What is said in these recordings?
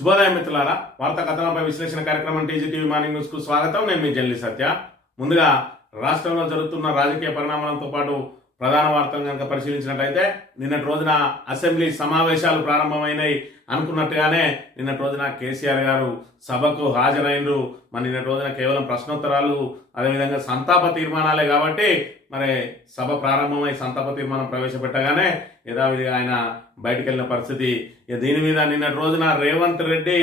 శుభోదయం మిత్రులారా, వార్తా కథనంపై విశ్లేషణ కార్యక్రమం టీజీటీవీ మార్నింగ్ న్యూస్ కు స్వాగతం. నేను మీ జల్లి సత్య. ముందుగా రాష్ట్రంలో జరుగుతున్న రాజకీయ పరిణామాలతో పాటు ప్రధాన వార్తలను కనుక పరిశీలించినట్లయితే, నిన్నటి రోజున అసెంబ్లీ సమావేశాలు ప్రారంభమైనాయి. అనుకున్నట్టుగానే నిన్నటి రోజున కేసీఆర్ గారు సభకు హాజరైనరు. మరి నిన్నటి రోజున కేవలం ప్రశ్నోత్తరాలు, అదేవిధంగా సంతాప తీర్మానాలే కాబట్టి మరి సభ ప్రారంభమై సంతాప తీర్మానం ప్రవేశపెట్టగానే యథావిధిగా ఆయన బయటికి వెళ్ళిన పరిస్థితి. దీని మీద నిన్నటి రోజున రేవంత్ రెడ్డి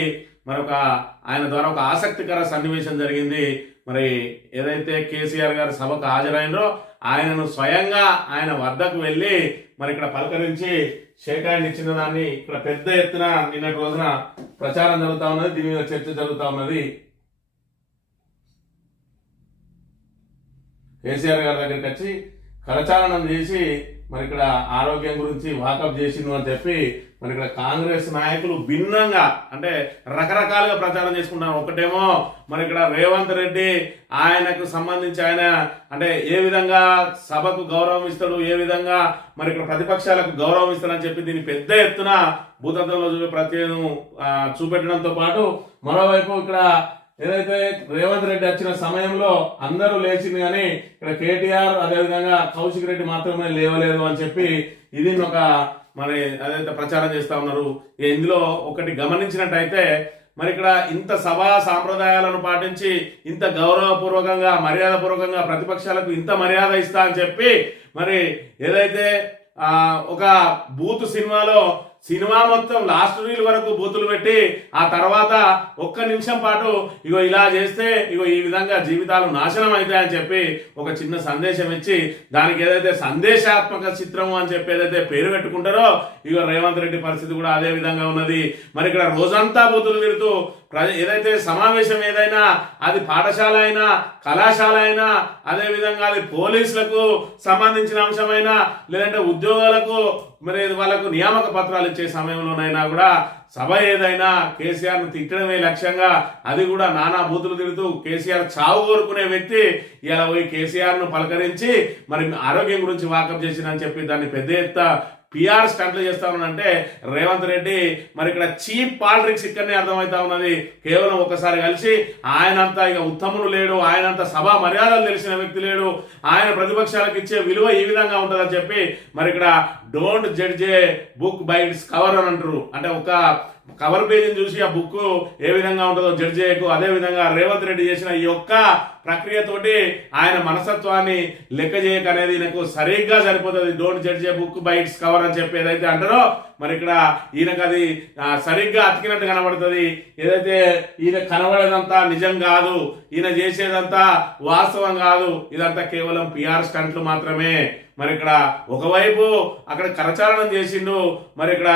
ఆయన ద్వారా ఒక ఆసక్తికర సన్నివేశం జరిగింది. మరి ఏదైతే కేసీఆర్ గారు సభకు హాజరైనరో ఆయనను స్వయంగా ఆయన వద్దకు వెళ్ళి మరి ఇక్కడ పలకరించి షేక్ హ్యాండ్ ఇచ్చిన దాన్ని ఇక్కడ పెద్ద ఎత్తున నిన్నటి రోజున ప్రచారం జరుగుతూ ఉన్నది. దీని మీద చర్చ జరుగుతూ ఉన్నది. కేసీఆర్ గారి దగ్గరికి వచ్చి కరచాలనం చేసి మరి ఇక్కడ ఆరోగ్యం గురించి వాకప్ చేసిండు అని చెప్పి మరి ఇక్కడ కాంగ్రెస్ నాయకులు భిన్నంగా అంటే రకరకాలుగా ప్రచారం చేసుకుంటారు. ఒకటేమో మరి ఇక్కడ రేవంత్ రెడ్డి ఆయనకు సంబంధించి ఆయన అంటే ఏ విధంగా సభకు గౌరవం ఇస్తాడు, ఏ విధంగా మరి ఇక్కడ ప్రతిపక్షాలకు గౌరవం ఇస్తాడని చెప్పి దీన్ని పెద్ద ఎత్తున భూతత్వంలో చూపెట్టడంతో పాటు మరోవైపు ఇక్కడ ఏదైతే రేవంత్ రెడ్డి వచ్చిన సమయంలో అందరూ లేచింది కానీ ఇక్కడ కేటీఆర్ అదేవిధంగా కౌశిక్ రెడ్డి మాత్రమే లేవలేదు అని చెప్పి ఇది మరి అదైతే ప్రచారం చేస్తా ఉన్నారు. ఇందులో ఒకటి గమనించినట్టయితే మరి ఇక్కడ ఇంత సభా సాంప్రదాయాలను పాటించి ఇంత గౌరవపూర్వకంగా మర్యాదపూర్వకంగా ప్రతిపక్షాలకు ఇంత మర్యాద ఇస్తా అని చెప్పి మరి ఏదైతే ఒక బూత్ సినిమా మొత్తం లాస్ట్ రీల్ వరకు బూతులు పెట్టి ఆ తర్వాత ఒక్క నిమిషం పాటు ఇగో ఇలా చేస్తే ఇగో ఈ విధంగా జీవితాలు నాశనం అవుతాయని చెప్పి ఒక చిన్న సందేశం ఇచ్చి దానికి ఏదైతే సందేశాత్మక చిత్రము అని చెప్పి ఏదైతే పేరు పెట్టుకుంటారో ఇగో రేవంత్ రెడ్డి పరిస్థితి కూడా అదే విధంగా ఉన్నది. మరి ఇక్కడ రోజంతా బూతులు తిడుతూ ఏదైతే సమావేశం ఏదైనా అది పాఠశాల అయినా కళాశాల అయినా అదేవిధంగా అది పోలీసులకు సంబంధించిన అంశమైనా లేదంటే ఉద్యోగాలకు మరి వాళ్ళకు నియామక పత్రాలు ఇచ్చే సమయంలోనైనా కూడా సభ ఏదైనా కేసీఆర్ ను తిట్టడమే లక్ష్యంగా అది కూడా నానా బూతులు తిడుతూ కేసీఆర్ చావు కోరుకునే వ్యక్తి ఇలా పోయి కేసీఆర్ ను పలకరించి మరి ఆరోగ్యం గురించి వాకప్ చేసిందని చెప్పి దాన్ని పెద్ద ఎత్తున పిఆర్ స్టంట్లు చేస్తా ఉన్నాడంటే రేవంత్ రెడ్డి మరి ఇక్కడ చీప్ పాలిటిక్స్ ఇక్కడనే అర్థమవుతా ఉన్నది. కేవలం ఒకసారి కలిసి ఆయనంతా ఇక ఉత్తముడు లేడు, ఆయనంతా సభా మర్యాదలు తెలిసిన వ్యక్తి లేడు, ఆయన ప్రతిపక్షాలకు ఇచ్చే విలువ ఈ విధంగా ఉంటుందని చెప్పి మరి ఇక్కడ don't judge A book by its cover అని అంటారు. అంటే ఒక కవర్ పేజీని చూసి ఆ బుక్ ఏ విధంగా ఉంటుందో జడ్జ్ చేయకు. అదే విధంగా రేవంత్ రెడ్డి చేసిన ఈ యొక్క ప్రక్రియతోటి ఆయన మనస్తత్వాన్ని లెక్క చేయక అనేది నాకు సరిగ్గా సరిపోతుంది. Don't judge A book by its cover అని చెప్పి ఏదైతే అంటారో మరి ఇక్కడ ఈయనకు అది సరిగ్గా అతికినట్టు కనబడుతుంది. ఏదైతే ఈయన కనబడేదంతా నిజం కాదు, ఈయన చేసేదంతా వాస్తవం కాదు, ఇదంతా కేవలం పిఆర్ స్టంట్లు మాత్రమే. మరి ఇక్కడ ఒకవైపు అక్కడ కరచాలనం చేసిండు, మరి ఇక్కడ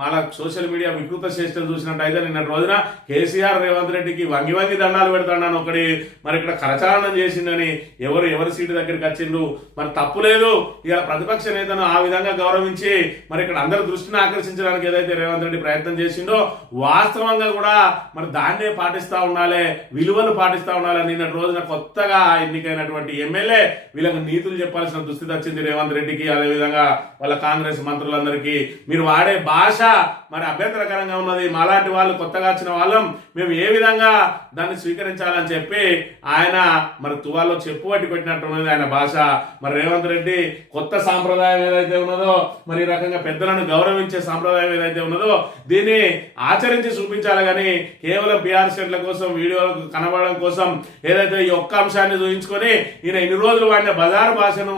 మన సోషల్ మీడియా వికృత చేష్టలు చూసినట్టయితే నిన్నటి రోజున కేసీఆర్ రేవంత్ రెడ్డికి వంగి దండాలు పెడతాను ఒకటి మరి ఇక్కడ కరచాలనం చేసిండని ఎవరి సీటు దగ్గరికి వచ్చిండు. మరి తప్పు లేదు, ఇక ప్రతిపక్ష నేతను ఆ విధంగా గౌరవించి మరి ఇక్కడ అందరి దృష్టిని ఆకర్షించడానికి ఏదైతే రేవంత్ రెడ్డి ప్రయత్నం చేసిండో వాస్తవంగా కూడా మరి దాన్నే పాటిస్తా ఉండాలి, విలువలు పాటిస్తా ఉండాలి. నిన్నటి రోజున కొత్తగా ఎన్నికైనటువంటి ఎమ్మెల్యే వీళ్ళకి నీతులు చెప్పాల్సిన దుస్థితి వచ్చింది రేవంత్ రెడ్డికి, అదేవిధంగా వాళ్ళ కాంగ్రెస్ మంత్రులందరికీ. మీరు వాడే భాష మరి అభ్యంతరకరంగా ఉన్నది, మాలాంటి వాళ్ళు కొత్తగా వచ్చిన వాళ్ళం మేము ఏ విధంగా దాన్ని స్వీకరించాలని చెప్పి ఆయన మరి తువాలో చెప్పు పట్టి పెట్టినట్టు ఉన్నది ఆయన భాష. మరి రేవంత్ రెడ్డి కొత్త సాంప్రదాయం ఏదైతే ఉన్నదో మరి ఈ రకంగా పెద్దలను గౌరవించే సాంప్రదాయం ఏదైతే ఉన్నదో దీన్ని ఆచరించి చూపించాలి కానీ కేవలం పిఆర్ సెట్ల కోసం వీడియోలకు కనబడడం కోసం ఏదైతే ఈ ఒక్క అంశాన్ని చూపించుకొని ఈయన ఇన్ని రోజులు వాడిన బజారు భాషను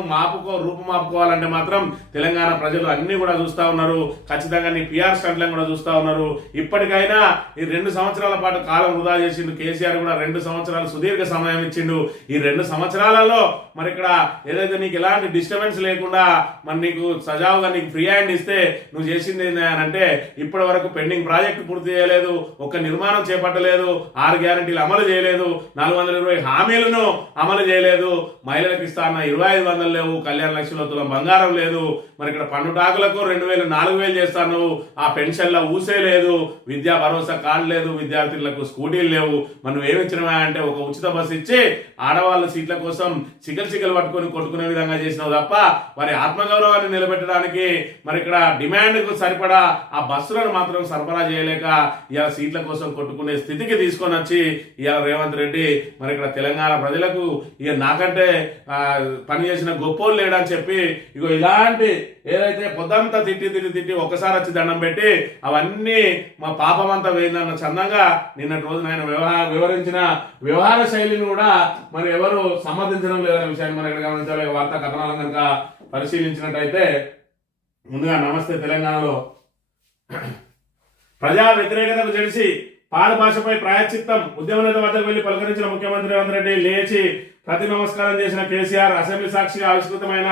రూపుమాపుకోవాలంటే మాత్రం తెలంగాణ ప్రజలు అన్ని కూడా చూస్తా ఉన్నారు. ఖచ్చితంగా నీ పిఆర్ స్టంట్లను కూడా చూస్తా ఉన్నారు. ఇప్పటికైనా ఈ 2 సంవత్సరాల పాటు కాలం వృధా చేసిండు కేసీఆర్ కూడా 2 సంవత్సరాలు సుదీర్ఘ సమయం ఇచ్చిండు. ఈ 2 సంవత్సరాలలో మరి ఇక్కడ ఏదైతే నీకు ఎలాంటి డిస్టర్బెన్స్ లేకుండా మరి నీకు సజావుగా నీకు ఫ్రీ హ్యాండ్ ఇస్తే నువ్వు చేసింది ఏంటంటే ఇప్పటి వరకు పెండింగ్ ప్రాజెక్టు పూర్తి చేయలేదు, ఒక్క నిర్మాణం చేపట్టలేదు, 6 గ్యారెంటీలు అమలు చేయలేదు, 420 హామీలను అమలు చేయలేదు. మహిళలకు ఇస్తాన్న 2500 లేవు, కళ్యాణ లక్ష్మిలో తులం బంగారం లేదు, మరి ఇక్కడ పన్నుటాకులకు 2000 4000 చేస్తాను, ఆ పెన్షన్ల ఊసే లేదు, విద్యా భరోసా కార్డు లేదు, విద్యార్థులకు స్కూటీలు లేవు. మనం ఏమిచ్చినవా అంటే ఒక ఉచిత బస్సు ఇచ్చి ఆడవాళ్ళ సీట్ల కోసం చికలు పట్టుకొని కొట్టుకునే విధంగా చేసినావు తప్ప వారి ఆత్మగౌరవాన్ని నిలబెట్టడానికి మరి ఇక్కడ డిమాండ్కు సరిపడా ఆ బస్సులను మాత్రం సరఫరా చేయలేక ఇలా సీట్ల కోసం కొట్టుకునే స్థితికి తీసుకొని వచ్చి ఇలా రేవంత్ రెడ్డి మరి ఇక్కడ తెలంగాణ ప్రజలకు ఇక నాకంటే పనిచేసిన గొప్పోళ్ళు లేడని చెప్పి ఇగో ఇలాంటి ఏదైతే పొద్దంతా తిట్టి ఒక్కసారి వచ్చి దండం పెట్టి అవన్నీ మా పాపమంతా వేయిందన్న చందంగా నిన్నటి రోజున ఆయన వివరించిన వ్యవహార శైలిని కూడా మరి ఎవరు సమర్థించడం లేదనే విషయాన్ని మనం ఇక్కడ గమనించాలి. వార్తా కథనాలను కనుక పరిశీలించినట్టయితే ముందుగా నమస్తే తెలంగాణలో ప్రజా వ్యతిరేకతకు తెలిసి పాడు భాషపై ప్రాయశ్చిత్తం, ఉద్యమ నేత వద్దకు వెళ్లి పలకరించిన ముఖ్యమంత్రి రేవంత్ రెడ్డి, లేచి ప్రతి నమస్కారం చేసిన కేసీఆర్, అసెంబ్లీ సాక్షిగా ఆవిష్కృతమైన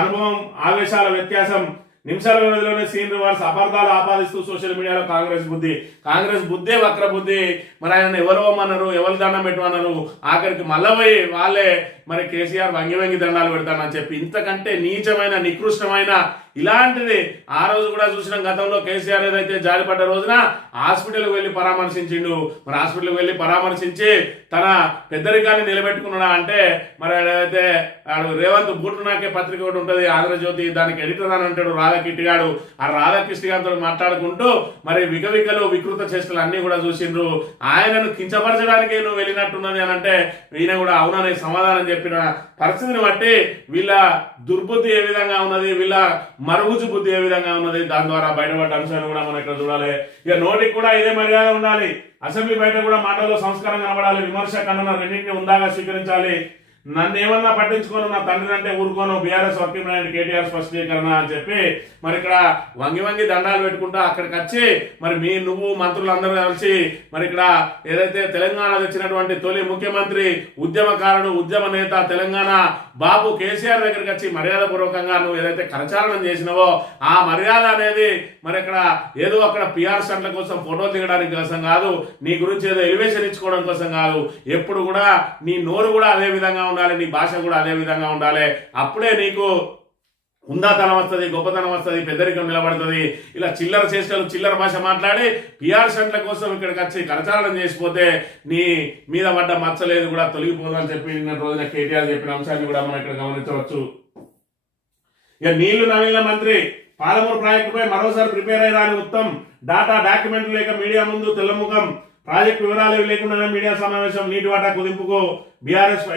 అనుభవం, ఆవేశాల వ్యత్యాసం, నిమిషాల వ్యవధిలోనే సీన్ రివర్స్, అపార్థాలు ఆపాదిస్తూ సోషల్ మీడియాలో కాంగ్రెస్ బుద్ధే వక్ర బుద్ధి. మరి ఆయన ఎవరు అన్నారు, ఎవరు దండం పెట్టమన్నారు, ఆఖరికి మళ్ళీ వాళ్ళే మరి కేసీఆర్ వంగి దండాలు పెడతానని చెప్పి ఇంతకంటే నీచమైన నికృష్టమైన ఇలాంటిది ఆ రోజు కూడా చూసిన గతంలో కేసీఆర్ ఏదైతే జారిపడ్డ రోజున హాస్పిటల్కి వెళ్ళి పరామర్శించిండు. మరి హాస్పిటల్కి వెళ్ళి పరామర్శించి తన పెద్దరికాన్ని నిలబెట్టుకున్నాడా అంటే మరి ఏదైతే రేవంత్ బూట్లు నాకే పత్రిక ఒకటి ఉంటుంది ఆంధ్రజ్యోతి, దానికి ఎడిటర్ అని అంటాడు రాధాకిష్టి గారు. ఆ రాధాకిష్టి గారితో మాట్లాడుకుంటూ మరి వికవికలు వికృత చేష్టలు అన్ని కూడా చూసిండ్రు. ఆయనను కించపరచడానికి నువ్వు వెళ్ళినట్టున్నది అని అంటే ఈయన కూడా అవుననే సమాధానం చెప్పిన పరిస్థితిని బట్టి వీళ్ళ దుర్బుద్ధి ఏ విధంగా ఉన్నది, వీళ్ళ మరుగుజు బుద్ధి ఏ విధంగా ఉన్నది, దాని ద్వారా బయటపడ్డ అంశాలు కూడా మనం ఇక్కడ చూడాలి. ఇక నోటికి కూడా ఇదే మర్యాద ఉండాలి, అసెంబ్లీ బయట కూడా మాటల్లో సంస్కారం కనబడాలి, విమర్శ ఖండన రెండింటిని ఉందాగా స్వీకరించాలి. నన్ను ఏమన్నా పట్టించుకోను, నా తండ్రి అంటే ఊరుకోను, బీఆర్ఎస్ వర్కింగ్ ప్రెసిడెంట్ కేటీఆర్ స్పష్టీకరణ అని చెప్పి మరి ఇక్కడ వంగి దండాలు పెట్టుకుంటా అక్కడికి వచ్చి మరి నువ్వు మంత్రులందరూ కలిసి మరి ఇక్కడ ఏదైతే తెలంగాణ తెచ్చినటువంటి తొలి ముఖ్యమంత్రి, ఉద్యమకారుడు, ఉద్యమ నేత తెలంగాణ బాబు కేసీఆర్ దగ్గరికి వచ్చి మర్యాద పూర్వకంగా నువ్వు ఏదైతే కరచాలనం చేసినావో ఆ మర్యాద అనేది మరి ఇక్కడ ఏదో అక్కడ పిఆర్ స్టంట్ల కోసం ఫోటోలు దిగడానికి కోసం కాదు, నీ గురించి ఏదో ఎలివేషన్ ఇచ్చుకోవడం కోసం కాదు. ఎప్పుడు కూడా నీ నోరు కూడా అదే విధంగా ఉండాలి, నీ భాష కూడా అదే విధంగా ఉండాలి. అప్పుడే నీకు ఉందాతనం వస్తుంది, గొప్పతనం వస్తుంది, పెద్దరికం నిలబడుతుంది. ఇలా చిల్లర చేష్టలు చిల్లర భాష మాట్లాడి పిఆర్ స్టంట్ల కోసం ఇక్కడికి వచ్చి కరచాలనం చేసిపోతే నీ మీద పడ్డ మచ్చలేదు కూడా తొలగిపోదని చెప్పి నిన్న రోజున కేటీఆర్ చెప్పిన అంశాన్ని కూడా మనం ఇక్కడ గమనించవచ్చు. ఇక నీళ్లు నవీన మంత్రి పాలమూరు ప్రాజెక్టుపై మరోసారి ప్రిపేర్ అయ్యారని ఉత్తమ్, డాక్యుమెంట్లు లేక మీడియా ముందు తెల్లముఖం, ప్రాజెక్టు వివరాలు లేకుండా మీడియా సమావేశం, నీటి వాటా కుదింపుకు బీఆర్ఎస్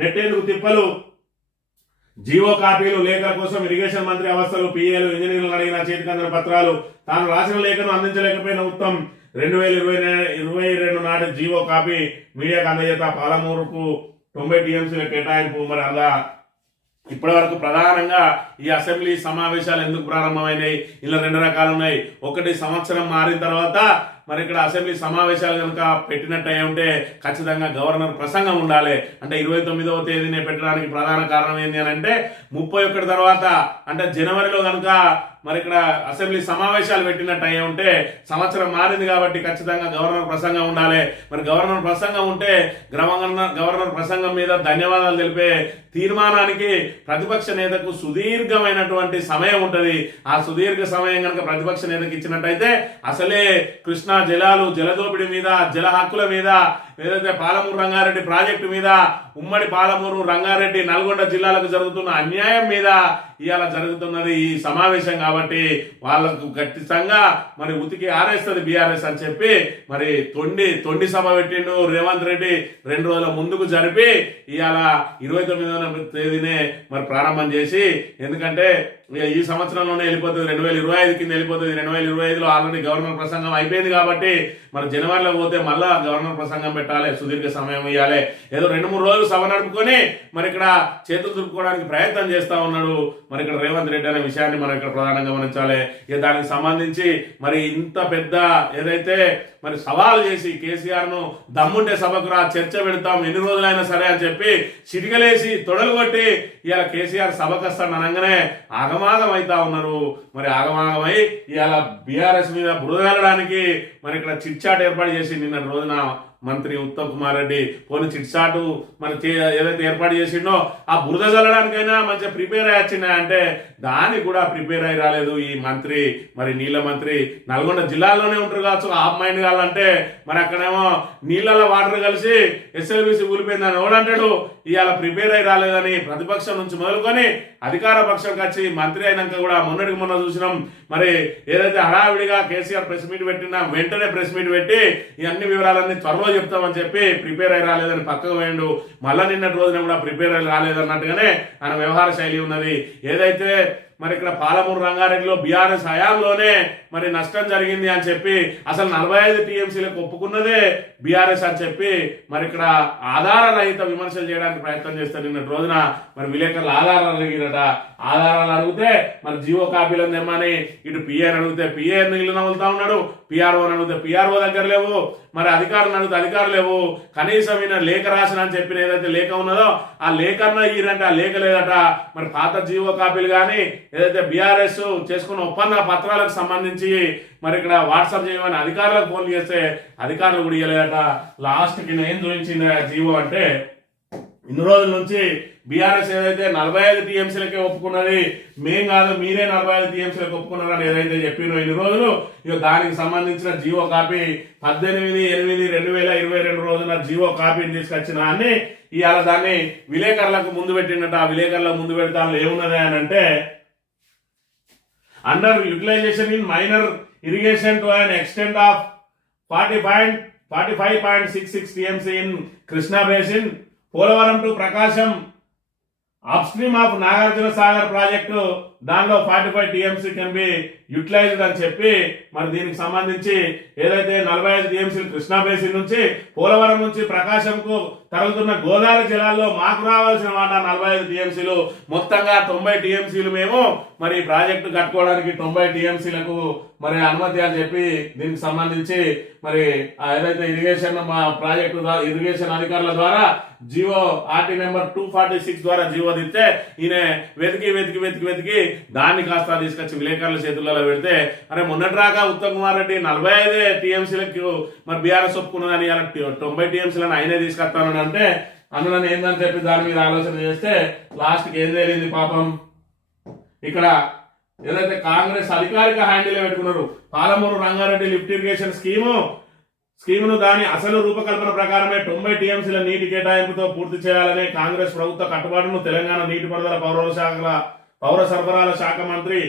నెట్టేందుకు తిప్పలు, జీవో కాపీలు, లేఖల కోసం ఇరిగేషన్ మంత్రి అవస్థలు, పిఏలు, ఇంజనీర్లు అడిగిన చేతికందిన పత్రాలు, తాను రాసిన లేఖను అందించలేకపోయిన ఉత్తమ్, 2022 నాటి జీవో కాపీ మీడియాకు అందజేత, పాలమూరుకు 90 టీఎంసీల కేటాయింపు. మరి అలా ఇప్పటి వరకు ప్రధానంగా ఈ అసెంబ్లీ సమావేశాలు ఎందుకు ప్రారంభమైనాయి, ఇలా 2 రకాలు ఉన్నాయి. ఒకటి, సంవత్సరం మారిన తర్వాత మరి ఇక్కడ అసెంబ్లీ సమావేశాలు కనుక పెట్టినట్టు ఉంటే ఖచ్చితంగా గవర్నర్ ప్రసంగం ఉండాలి. అంటే 29వ తేదీనే పెట్టడానికి ప్రధాన కారణం ఏంటి అని అంటే 31 తర్వాత అంటే జనవరిలో కనుక మరి ఇక్కడ అసెంబ్లీ సమావేశాలు పెట్టినట్టు అయ్యే ఉంటే సంవత్సరం మారింది కాబట్టి ఖచ్చితంగా గవర్నర్ ప్రసంగం ఉండాలి. మరి గవర్నర్ ప్రసంగం ఉంటే గవర్నర్ ప్రసంగం మీద ధన్యవాదాలు తెలిపే తీర్మానానికి ప్రతిపక్ష నేతకు సుదీర్ఘమైనటువంటి సమయం ఉంటుంది. ఆ సుదీర్ఘ సమయం కనుక ప్రతిపక్ష నేతకు ఇచ్చినట్టయితే అసలే కృష్ణా జలాలు, జలదోపిడి మీద, జల హక్కుల మీద, ఏదైతే పాలమూరు రంగారెడ్డి ప్రాజెక్టు మీద, ఉమ్మడి పాలమూరు రంగారెడ్డి నల్గొండ జిల్లాలకు జరుగుతున్న అన్యాయం మీద ఇవాళ జరుగుతున్నది ఈ సమావేశం కాబట్టి వాళ్ళకు ఖచ్చితంగా మరి ఉతికి ఆరేస్తుంది బీఆర్ఎస్ అని చెప్పి మరి తొండి సభ పెట్టిండు రేవంత్ రెడ్డి. 2 రోజుల ముందుకు జరిపి ఇవాళ 29వ తేదీనే మరి ప్రారంభం చేసి, ఎందుకంటే ఈ సంవత్సరంలోనే వెళ్ళిపోతుంది, 2025 కింద వెళ్ళిపోతుంది. 2025లో ఆల్రెడీ గవర్నర్ ప్రసంగం అయిపోయింది కాబట్టి మరి జనవరిలో పోతే మళ్ళా గవర్నర్ ప్రసంగం పెట్టాలి, సుదీర్ఘ సమయం ఇవ్వాలి. ఏదో 2-3 రోజులు సభ నడుపుకొని మరి ఇక్కడ చేతులు దులుపుకోవడానికి ప్రయత్నం చేస్తా ఉన్నాడు మరి ఇక్కడ రేవంత్ రెడ్డి అనే విషయాన్ని మనం ఇక్కడ ప్రధానంగా గమనించాలి. దానికి సంబంధించి మరి ఇంత పెద్ద ఏదైతే మరి సవాల్ చేసి కేసీఆర్ ను దమ్ముంటే సభకు రా, చర్చ పెడతాం, ఎన్ని రోజులైనా సరే అని చెప్పి చిటికలేసి తొడలు కొట్టి ఇవాళ కేసీఆర్ సభకు వస్తాను అనగానే ఆగమాగం అవుతా ఉన్నారు. మరి ఆగమాగమై ఇవాళ బీఆర్ఎస్ మీద బురద వెళ్ళడానికి మరి ఇక్కడ చిట్చాట్ ఏర్పాటు చేసి నిన్న రోజున మంత్రి ఉత్తమ్ కుమార్ రెడ్డి పోనీ చిట్సాటు మరి ఏదైతే ఏర్పాటు చేసిండో ఆ బురద చల్లడానికైనా మంచిగా ప్రిపేర్ అయ్యి వచ్చినా అంటే దానికి కూడా ప్రిపేర్ అయ్యి రాలేదు ఈ మంత్రి. మరి నీళ్ళ మంత్రి నల్గొండ జిల్లాలోనే ఉంటారు కావచ్చు, ఆఫ్ మైండ్ కావాలంటే మరి అక్కడేమో నీళ్ళలో వాటర్ కలిసి ఎస్ఎల్బిసి ఊలిపోయిందని ఎవడంటాడు. ఇవాళ ప్రిపేర్ అయ్యి రాలేదని ప్రతిపక్షం నుంచి మొదలుకొని అధికార పక్షంకి వచ్చి మంత్రి అయినాక కూడా మొన్నటికి మొన్న చూసినాం. మరి ఏదైతే హడావిడిగా కేసీఆర్ ప్రెస్ మీట్ పెట్టినా వెంటనే ప్రెస్ మీట్ పెట్టి ఈ అన్ని వివరాలన్నీ త్వరలో చెప్తామని చెప్పి ప్రిపేర్ అయ్యి రాలేదని పక్కకు వేయండు. మళ్ళా నిన్నటి రోజున కూడా ప్రిపేర్ అయ్యి రాలేదన్నట్టుగానే ఆయన వ్యవహార శైలి ఉన్నది. ఏదైతే మరి ఇక్కడ పాలమూరు రంగారెడ్డిలో బీఆర్ఎస్ హయాంలోనే మరి నష్టం జరిగింది అని చెప్పి అసలు 45 టీఎంసీలకు ఒప్పుకున్నదే బీఆర్ఎస్ అని చెప్పి మరి ఇక్కడ ఆధార రహిత విమర్శలు చేయడానికి ప్రయత్నం చేస్తారు. నిన్నటి రోజున మరి విలేకరులు ఆధారాలు అడిగిరట. ఆధారాలు అడిగితే మరి జీవో కాపీలను తెమ్మని ఇటు పిఏని అడిగితే పిఏ నీళ్ళు నవ్వులుతా ఉన్నాడు, పిఆర్ఓని అడిగితే పిఆర్ఓ దగ్గర లేవు, మరి అధికారులు అడిగితే అధికారులు లేవు. కనీసం ఈయన లేఖ రాసిన అని చెప్పిన ఏదైతే లేఖ ఉన్నదో ఆ లేఖన్న ఈరంటే ఆ లేఖ లేదట. మరి పాత జీవో కాపీలు కానీ ఏదైతే బీఆర్ఎస్ చేసుకున్న ఒప్పంద పత్రాలకు సంబంధించి మరి ఇక్కడ వాట్సాప్ చేయమని అధికారులకు ఫోన్ చేస్తే అధికారులు కూడా ఇవ్వలేదట. లాస్ట్కి ఏం చూపించింది జీవో అంటే ఇన్ని రోజుల నుంచి బీఆర్ఎస్ ఏదైతే 45 టీఎంసీలకే ఒప్పుకున్నది, మేం కాదు మీరే 45 టీఎంసీలకు ఒప్పుకున్నారని ఏదైతే చెప్పినో ఇన్ని రోజులు ఇక దానికి సంబంధించిన జీవో కాపీ 18/8/2022 రోజున జీవో కాపీని తీసుకొచ్చిన అని ఇవాళ దాన్ని విలేకరులకు ముందు పెట్టినట్టు. ఆ విలేకరులకు ముందు పెడతాను ఏమున్నది అని అంటే under utilization in minor irrigation to an extent of 45.66 TMC in Krishna basin, Polavaram to Prakasam upstream of Nagarjuna Sagar project దానిలో 45 టీఎంసీ కెన్ బి యూటిలైజ్డ్ అని చెప్పి మరి దీనికి సంబంధించి ఏదైతే 45 టీఎంసీలు కృష్ణా బేసిన్ నుంచి పోలవరం నుంచి ప్రకాశంకు తరలుతున్న గోదావరి జిల్లాల్లో మాకు రావాల్సిన వాటా 45 టీఎంసీలు, మొత్తంగా 90 టీఎంసీలు మేము మరి ప్రాజెక్టు కట్టుకోవడానికి 90 టీఎంసీలకు మరి అనుమతి అని చెప్పి దీనికి సంబంధించి మరి ఏదైతే ఇరిగేషన్ ప్రాజెక్టు ఇరిగేషన్ అధికారుల ద్వారా జీవో ఆర్టీ నెంబర్ 246 ద్వారా జీవో దిస్తే ఈయన వెతికి దాన్ని కాస్త తీసుకొచ్చి విలేకరుల చేతుల్లో పెడితే అరే మొన్నటి రాక ఉత్తమ్ కుమార్ రెడ్డి 45 టీఎంసీలకు మరి బీఆర్ఎస్ ఒప్పుకున్నదని 90 టీఎంసీలను ఆయనే తీసుకొస్తానని అంటే అందులో ఏందని చెప్పి దాని మీద ఆలోచన చేస్తే లాస్ట్కి ఏం తెలియదు పాపం. ఇక్కడ ఏదైతే కాంగ్రెస్ అధికారిక హ్యాండిల్ పెట్టుకున్నారు పాలమూరు రంగారెడ్డి లిఫ్ట్ ఇరిగేషన్ స్కీమును దాని అసలు రూపకల్పన ప్రకారమే 90 టీఎంసీల నీటి కేటాయింపుతో పూర్తి చేయాలనే కాంగ్రెస్ ప్రభుత్వ కట్టుబాటును తెలంగాణ నీటిపారుదల పౌర సరఫరాల శాఖ మంత్రి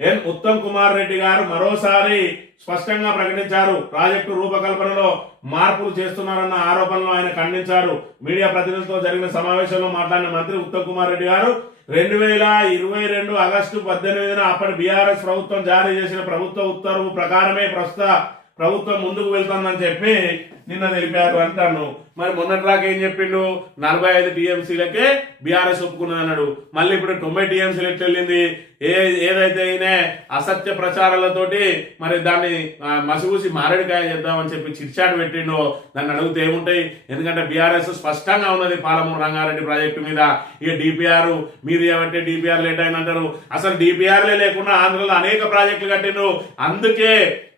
ఎన్ ఉత్తమ్ కుమార్ రెడ్డి గారు మరోసారి స్పష్టంగా ప్రకటించారు. ప్రాజెక్టు రూపకల్పనలో మార్పులు చేస్తున్నారన్న ఆరోపణలు ఆయన ఖండించారు. మీడియా ప్రతినిధులతో జరిగిన సమావేశంలో మాట్లాడిన మంత్రి ఉత్తమ్ కుమార్ రెడ్డి గారు 2022 ఆగస్టు 18న అప్పటి బీఆర్ఎస్ ప్రభుత్వం జారీ చేసిన ప్రభుత్వ ఉత్తర్వు ప్రకారమే ప్రస్తుత ప్రభుత్వం ముందుకు వెళ్తుందని చెప్పి నిన్న తెలిపారు అంటాను. మరి మొన్నటిలాగా ఏం చెప్పిండు 45 టీఎంసీలకే బీఆర్ఎస్ ఒప్పుకున్నది అన్నాడు. మళ్ళీ ఇప్పుడు 90 టీఎంసీలు ఎట్లా వెళ్ళింది? ఏదైతే అయినా అసత్య ప్రచారాలతోటి మరి దాన్ని మసిగూసి మారేడుకాయ చేద్దామని చెప్పి చిట్చాట్ పెట్టిండో దాన్ని అడిగితే ఏముంటాయి? ఎందుకంటే బీఆర్ఎస్ స్పష్టంగా ఉన్నది పాలమూరు రంగారెడ్డి ప్రాజెక్టు మీద. ఇక డిపిఆర్ మీరు ఏమంటే డిపిఆర్ లేట్ అయిన అంటారు. అసలు డిపిఆర్లే లేకుండా ఆంధ్రలో అనేక ప్రాజెక్టులు కట్టిండ్రు.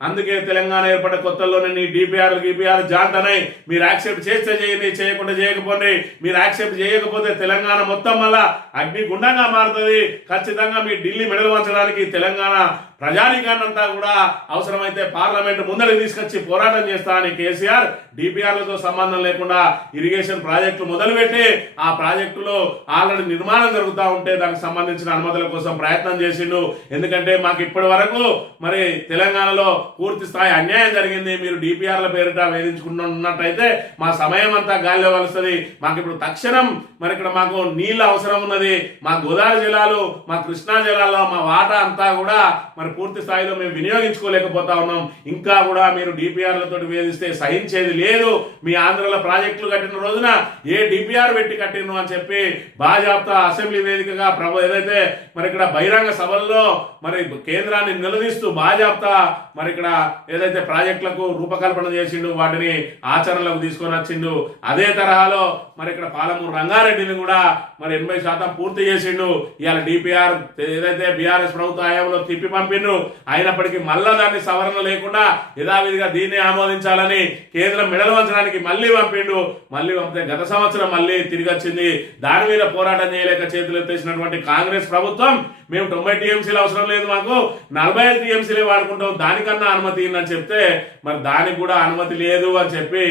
అందుకే తెలంగాణ ఏర్పడ్డ కొత్తలోనే నీ డిపిఆర్ జాంతనై మీరు యాక్సెప్ట్ చేస్తే చేయండి, చేయకుండా చేయకపోండి. మీరు యాక్సెప్ట్ చేయకపోతే తెలంగాణ మొత్తం మళ్ళా అగ్నిగుండంగా మారుతుంది. ఖచ్చితంగా మీ ఢిల్లీ మెడలు వంచడానికి తెలంగాణ ప్రజానీకాన్నంతా కూడా అవసరమైతే పార్లమెంట్ ముందరికి తీసుకొచ్చి పోరాటం చేస్తా అని కేసీఆర్ డిపిఆర్లతో సంబంధం లేకుండా ఇరిగేషన్ ప్రాజెక్టులు మొదలుపెట్టి ఆ ప్రాజెక్టులో ఆల్రెడీ నిర్మాణం జరుగుతూ ఉంటే దానికి సంబంధించిన అనుమతుల కోసం ప్రయత్నం చేసిండు. ఎందుకంటే మాకు ఇప్పటి వరకు మరి తెలంగాణలో పూర్తి స్థాయి అన్యాయం జరిగింది. మీరు డిపిఆర్ల పేరిట వేధించుకుంటున్నట్టయితే మా సమయం అంతా గాలిలో కలుస్తుంది. మాకు ఇప్పుడు తక్షణం మరి ఇక్కడ మాకు నీళ్ళ అవసరం ఉన్నది. మా గోదావరి జిల్లాలో, మా కృష్ణా జిల్లాలో మా వాటా అంతా కూడా మరి పూర్తి స్థాయిలో మేము వినియోగించుకోలేకపోతా ఉన్నాం. ఇంకా కూడా మీరు డిపిఆర్లతో వేధిస్తే సహించేది లేదు. మీ ఆంధ్రలో ప్రాజెక్టులు కట్టిన రోజున ఏ డిపిఆర్ పెట్టి కట్టిను అని చెప్పి బాజాప్తా అసెంబ్లీ వేదికగా ఏదైతే మరి ఇక్కడ బహిరంగ సభల్లో మరి కేంద్రాన్ని నిలదీస్తూ బాజాప్తా మరి ఇక్కడ ఏదైతే ప్రాజెక్టులకు రూపకల్పన చేసిండు వాటిని ఆచరణలోకి తీసుకొని వచ్చిండు. అదే తరహాలో మరి ఇక్కడ పాలమూరు రంగారెడ్డిని కూడా మరి 80% పూర్తి చేసిండు. ఇవాళ డిపిఆర్ ఏదైతే బీఆర్ఎస్ ప్రభుత్వ హయాంలో తిప్పి పంపిండు, అయినప్పటికీ మళ్ళా దాన్ని సవరణ లేకుండా యథావిధిగా దీన్ని ఆమోదించాలని కేంద్రం మెడలు వంచడానికి మళ్ళీ పంపిండు. మళ్ళీ పంపితే గత సంవత్సరం మళ్ళీ తిరిగి వచ్చింది. దాని మీద పోరాటం చేయలేక చేతులు ఎత్తేసినటువంటి కాంగ్రెస్ ప్రభుత్వం మేము 90 టీఎంసీలు అవసరం లేదు, మాకు 45 టీఎంసీలే వాడుకుంటాం, దానికన్నా అనుమతి అని చెప్తే మరి దానికి కూడా అనుమతి లేదు అని చెప్పి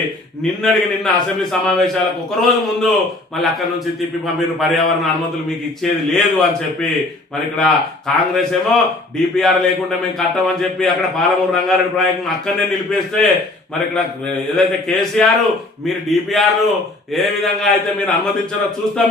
నిన్న అసెంబ్లీ సమావేశాలకు ఒక రోజు ముందు మళ్ళీ అక్కడి నుంచి తిప్పి పంపిన పర్యావరణ అనుమతులు మీకు ఇచ్చేది లేదు అని చెప్పి మరి ఇక్కడ కాంగ్రెస్ ఏమో డిపిఆర్ లేకుండా మేము కట్టమని చెప్పి అక్కడ పాలమూరు రంగారెడ్డి ప్రాజెక్టును అక్కడనే నిలిపేస్తే మరి ఇక్కడ ఏదైతే కేసీఆర్ మీరు డిపిఆర్ ను ఏ విధంగా అయితే మీరు అనుమతించారో చూస్తాం,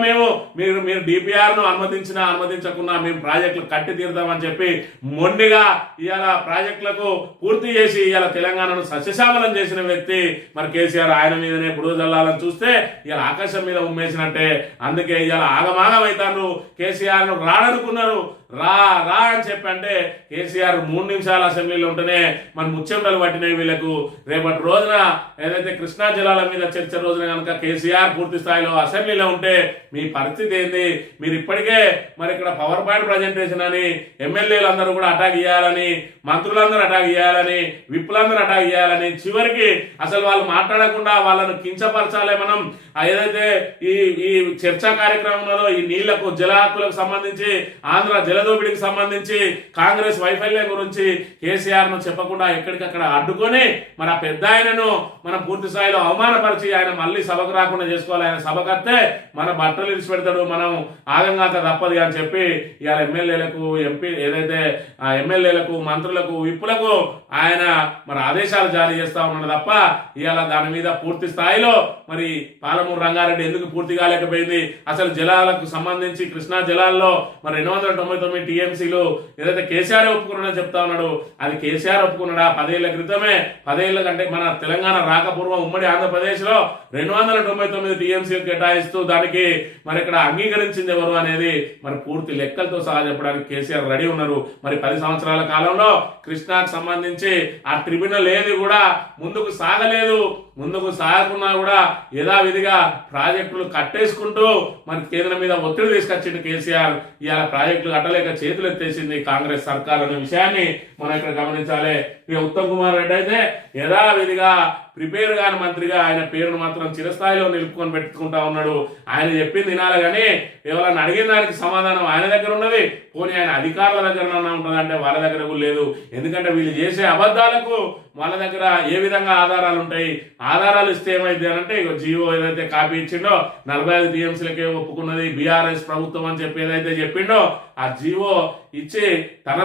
మీరు డిపిఆర్ ను అనుమతించకుండా మేము ప్రాజెక్టులు కట్టి తీరుతామని చెప్పి మొండిగా ఇవాళ ప్రాజెక్టులకు పూర్తి చేసి ఇవాళ తెలంగాణను సస్యశ్యామలం చేసిన వ్యక్తి మరి కేసీఆర్. ఆయన మీదనే బురద జల్లాలని చూస్తే ఇవాళ ఆకాశం మీద ఉమ్మేసినట్టే. అందుకే ఇవాళ ఆగమాగం అవుతారు. కేసీఆర్ ను రాడనుకున్నారు, రా అని చెప్పి అంటే కేసీఆర్ 3 నిమిషాలు అసెంబ్లీలో ఉంటేనే మన ముచ్చెమటలు పట్టినాయి వీళ్ళకు. రేపటి రోజున ఏదైతే కృష్ణా జలాల మీద చర్చ రోజున కనుక కేసీఆర్ పూర్తి స్థాయిలో అసెంబ్లీలో ఉంటే మీ పరిస్థితి ఏంది? మీరు ఇప్పటికే మరి ఇక్కడ పవర్ పాయింట్ ప్రజెంటేషన్ అని ఎమ్మెల్యేలు అందరూ కూడా అటాక్ చేయాలని, మంత్రులందరూ అటాక్ చేయాలని, విప్పులందరూ అటాక్ చేయాలని, చివరికి అసలు వాళ్ళు మాట్లాడకుండా వాళ్ళను కించపరచాలే మనం. ఏదైతే ఈ చర్చా కార్యక్రమంలో ఈ నీళ్లకు జల హక్కులకు సంబంధించి ఆంధ్ర జలదోపిడికి సంబంధించి కాంగ్రెస్ వైఫల్యం గురించి కేసీఆర్ ను చెప్పకుండా ఎక్కడికక్కడ అడ్డుకొని మరి ఆ పెద్ద ఆయనను మనం పూర్తి స్థాయిలో అవమానపరిచి ఆయన మళ్ళీ సభకు రాకుండా చేసుకోవాలి. ఆయన సభకు వస్తే మన బట్టలు ఇడిచి పెడతాడు, మనం ఆగంగాత తప్పదు అని చెప్పి ఇవాళ ఎమ్మెల్యేలకు ఎమ్మెల్యేలకు మంత్రులకు విప్పులకు ఆయన మరి ఆదేశాలు జారీ చేస్తా ఉన్నాడు తప్ప ఇవాళ దాని మీద పూర్తి స్థాయిలో మరి పాలమూరు రంగారెడ్డి ఎందుకు పూర్తి కాలేకపోయింది? అసలు జలాలకు సంబంధించి కృష్ణా జలాల్లో మరి 299 టీఎంసీలు ఏదైతే కేసీఆర్ ఒప్పుకున్నాడని చెప్తా ఉన్నాడు, అది కేసీఆర్ ఒప్పుకున్నాడా? 10 ఏళ్ల క్రితమే, 10 ఏళ్ల కంటే మన తెలంగాణ రాకపూర్వం ఉమ్మడి ఆంధ్రప్రదేశ్ లో 299 టీఎంసీలు కేటాయిస్తూ దానికి మరి ఇక్కడ అంగీకరించింది ఎవరు అనేది మరి పూర్తి లెక్కలతో సహా చెప్పడానికి కేసీఆర్ రెడీ ఉన్నారు. మరి 10 సంవత్సరాల కాలంలో కృష్ణాకు సంబంధించి ఆ ట్రిబ్యునల్ ఏది కూడా ముందుకు సాగలేదు. ముందుకు సాగకున్నా కూడా యథావిధిగా ప్రాజెక్టులు కట్టేసుకుంటూ మరి కేంద్రం మీద ఒత్తిడి తీసుకొచ్చింది కేసీఆర్. ఇవాళ ప్రాజెక్టులు కట్టలేక చేతులు ఎత్తేసింది కాంగ్రెస్ సర్కార్ అనే విషయాన్ని మనం ఇక్కడ గమనించాలి. ఇక ఉత్తమ్ కుమార్ రెడ్డి అయితే యథావిధిగా ప్రిపేర్ కాని మంత్రిగా ఆయన పేరును మాత్రం చిరస్థాయిలో నిలుపుకొని పెట్టుకుంటా ఉన్నాడు. ఆయన చెప్పింది వినాలి కానీ ఎవరైనా అడిగిన దానికి సమాధానం ఆయన దగ్గర ఉన్నది, పోనీ ఆయన అధికారుల దగ్గర ఉంటుంది అంటే వాళ్ళ దగ్గర కూడా లేదు. ఎందుకంటే వీళ్ళు చేసే అబద్ధాలకు వాళ్ళ దగ్గర ఏ విధంగా ఆధారాలు ఉంటాయి? ఆధారాలు ఇస్తే ఏమైంది అని అంటే జియో ఏదైతే కాపీ ఇచ్చిండో 45 టీఎంసీలకే ఒప్పుకున్నది బీఆర్ఎస్ ప్రభుత్వం అని చెప్పి ఏదైతే చెప్పిండో ఆ జియో ఇచ్చి తన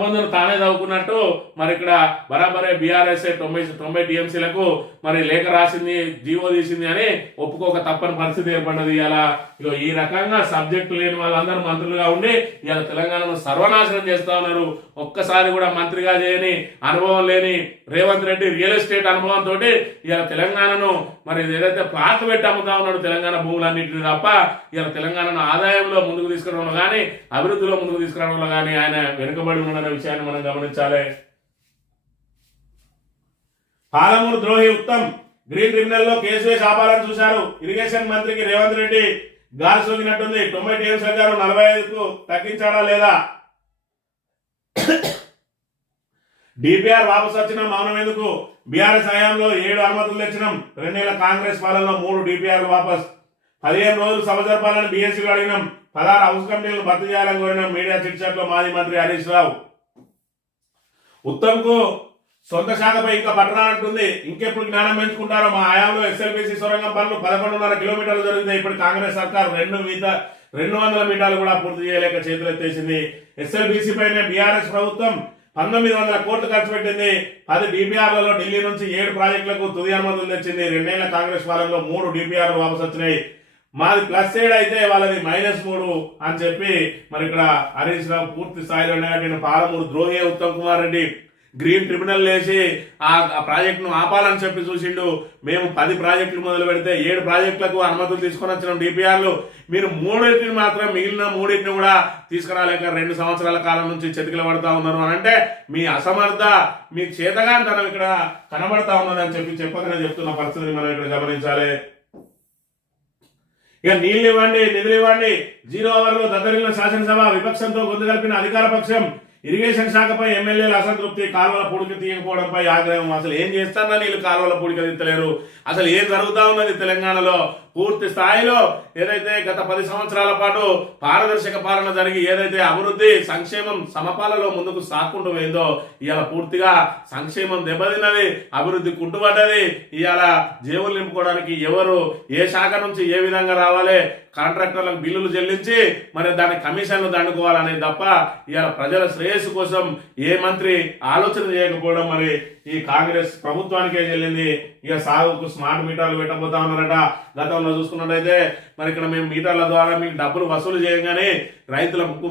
బంధును తానే చదువుకున్నట్టు మరి ఇక్కడ బరాబరే బీఆర్ఎస్ 90 టీఎంసీలకు మరి లేఖ రాసింది, జియో తీసింది అని ఒప్పుకోక తప్పని పరిస్థితి ఏర్పడ్డది. ఇలా ఈ రకంగా సబ్జెక్టు లేని వాళ్ళందరూ మంత్రులుగా ఉండి ఇలా తెలంగాణను సర్వనాశనం చేస్తా ఉన్నారు. ఒక్కసారి కూడా మంత్రిగా చేయని అనుభవం లేని రేవంత్ రెడ్డి రియల్ ఎస్టేట్ అనుభవంతో ఇలా తెలంగాణను మరి ఏదైతే ప్లాట్లు పెట్టి అమ్ముతా ఉన్నాడు తెలంగాణ భూములన్నింటినీ తప్ప ఇలా తెలంగాణను ఆదాయంలో ముందుకు తీసుకురావడంలో కానీ అభివృద్ధిలో ముందుకు తీసుకురావడంలో కానీ ఆయన వెనుకబడి ఉన్న విషయాన్ని మనం గమనించాలి. పాలమూరు ద్రోహి ఉత్తమ్ గ్రీన్ ట్రిబ్యునల్ లో కేసు వేసి ఆపాలని చూశారు. ఇరిగేషన్ మంత్రికి రేవంత్ రెడ్డి గాలి సోకినట్టుంది. 90 టీఎంసీ గారు 45కు తగ్గించాడా లేదా? డిపిఆర్ వాపసు వచ్చిన మౌనం ఎందుకు? బీఆర్ఎస్ హయాంలో 7 అనుమతులు తెచ్చినాం. 2 నెలల కాంగ్రెస్ పాలనలో 3 డిపిఆర్ వాపస్. 15 రోజులు సభ జరపాలని బీఎస్సీలో అడిగినాం. 16 హౌస్ కమిటీలను భర్తీ చేయాలని కోరినాం. మీడియా చిట్ లో మాజీ మంత్రి హరీష్ రావు. ఉత్తమ్ కు సొంత శాఖపై ఇంకా పట్టణాలంటుంది. ఇంకెప్పుడు జ్ఞానం పెంచుకుంటారో? మా హయాంలో ఎస్ఎల్బీసీ సొరంగం పనులు 11.5 కిలోమీటర్లు జరిగింది. ఇప్పుడు కాంగ్రెస్ సర్కార్ 200 మీటర్లు కూడా పూర్తి చేయలేక చేతులెత్తేసింది. ఎస్ఎల్బీసీ పైన బీఆర్ఎస్ ప్రభుత్వం 1900 కోట్లు ఖర్చు పెట్టింది. 10 డిపిఆర్లలో ఢిల్లీ నుంచి 7 ప్రాజెక్టులకు తుది అనుమతులు తెచ్చింది. 2 నెలల కాంగ్రెస్ పాలనలో 3 డిపిఆర్లు వాపసు వచ్చినాయి. మాది +7 అయితే వాళ్ళది -3 అని చెప్పి మరి ఇక్కడ హరీష్ రావు పూర్తి స్థాయిలో పాలమూరు ద్రోహి ఉత్తమ్ కుమార్ రెడ్డి గ్రీన్ ట్రిబ్యునల్ వేసి ఆ ప్రాజెక్టును ఆపాలని చెప్పి చూసిండు. మేము 10 ప్రాజెక్టులు మొదలు పెడితే 7 ప్రాజెక్టులకు అనుమతులు తీసుకొని వచ్చిన డిపిఆర్లు, మీరు 3 మాత్రం మిగిలిన 3 కూడా తీసుకురాలేక 2 సంవత్సరాల కాలం నుంచి చెతికిల పడతా ఉన్నారు అని అంటే మీ అసమర్థ, మీ చేతగాంతనం ఇక్కడ కనబడతా ఉన్నది అని చెప్పి చెప్పకనే చెప్తున్న పరిస్థితిని మనం ఇక్కడ గమనించాలి. ఇక నీళ్లు ఇవ్వండి, నిధులు ఇవ్వండి, 0 అవర్లో దద్దరిల్లిన శాసనసభ, విపక్షంతో గొంతు కలిపిన అధికార పక్షం, ఇరిగేషన్ శాఖపై ఎమ్మెల్యేల అసంతృప్తి, కాలువల పూడిక తీయకపోవడంపై ఆగ్రహం. అసలు ఏం చేస్తారన్నా వీళ్ళు కాలువల పూడిక తీయలేరు? అసలు ఏం జరుగుతా ఉన్నది తెలంగాణలో? పూర్తి స్థాయిలో ఏదైతే గత 10 సంవత్సరాల పాటు పారదర్శక పాలన జరిగి ఏదైతే అభివృద్ధి సంక్షేమం సమపాలలో ముందుకు సాక్కుంటూ పోయిందో ఇవాళ పూర్తిగా సంక్షేమం దెబ్బతిన్నది, అభివృద్ధి కుంటుపడ్డది. ఇవాళ జేబులు నింపుకోవడానికి ఎవరు ఏ శాఖ నుంచి ఏ విధంగా రావాలి, కాంట్రాక్టర్లకు బిల్లులు చెల్లించి మరి దాని కమిషన్లు దండుకోవాలనేది తప్ప ఇవాళ ప్రజల శ్రేయస్సు కోసం ఏ మంత్రి ఆలోచన చేయకపోవడం మరి ఈ కాంగ్రెస్ ప్రభుత్వానికే చెల్లింది. ఇక సాగుకు స్మార్ట్ మీటర్లు పెట్టబోతా ఉన్నారట. గతంలో చూసుకున్నట్టయితే మరి ఇక్కడ మేము మీటర్ల ద్వారా మీకు డబ్బులు వసూలు చేయగానే రైతులకు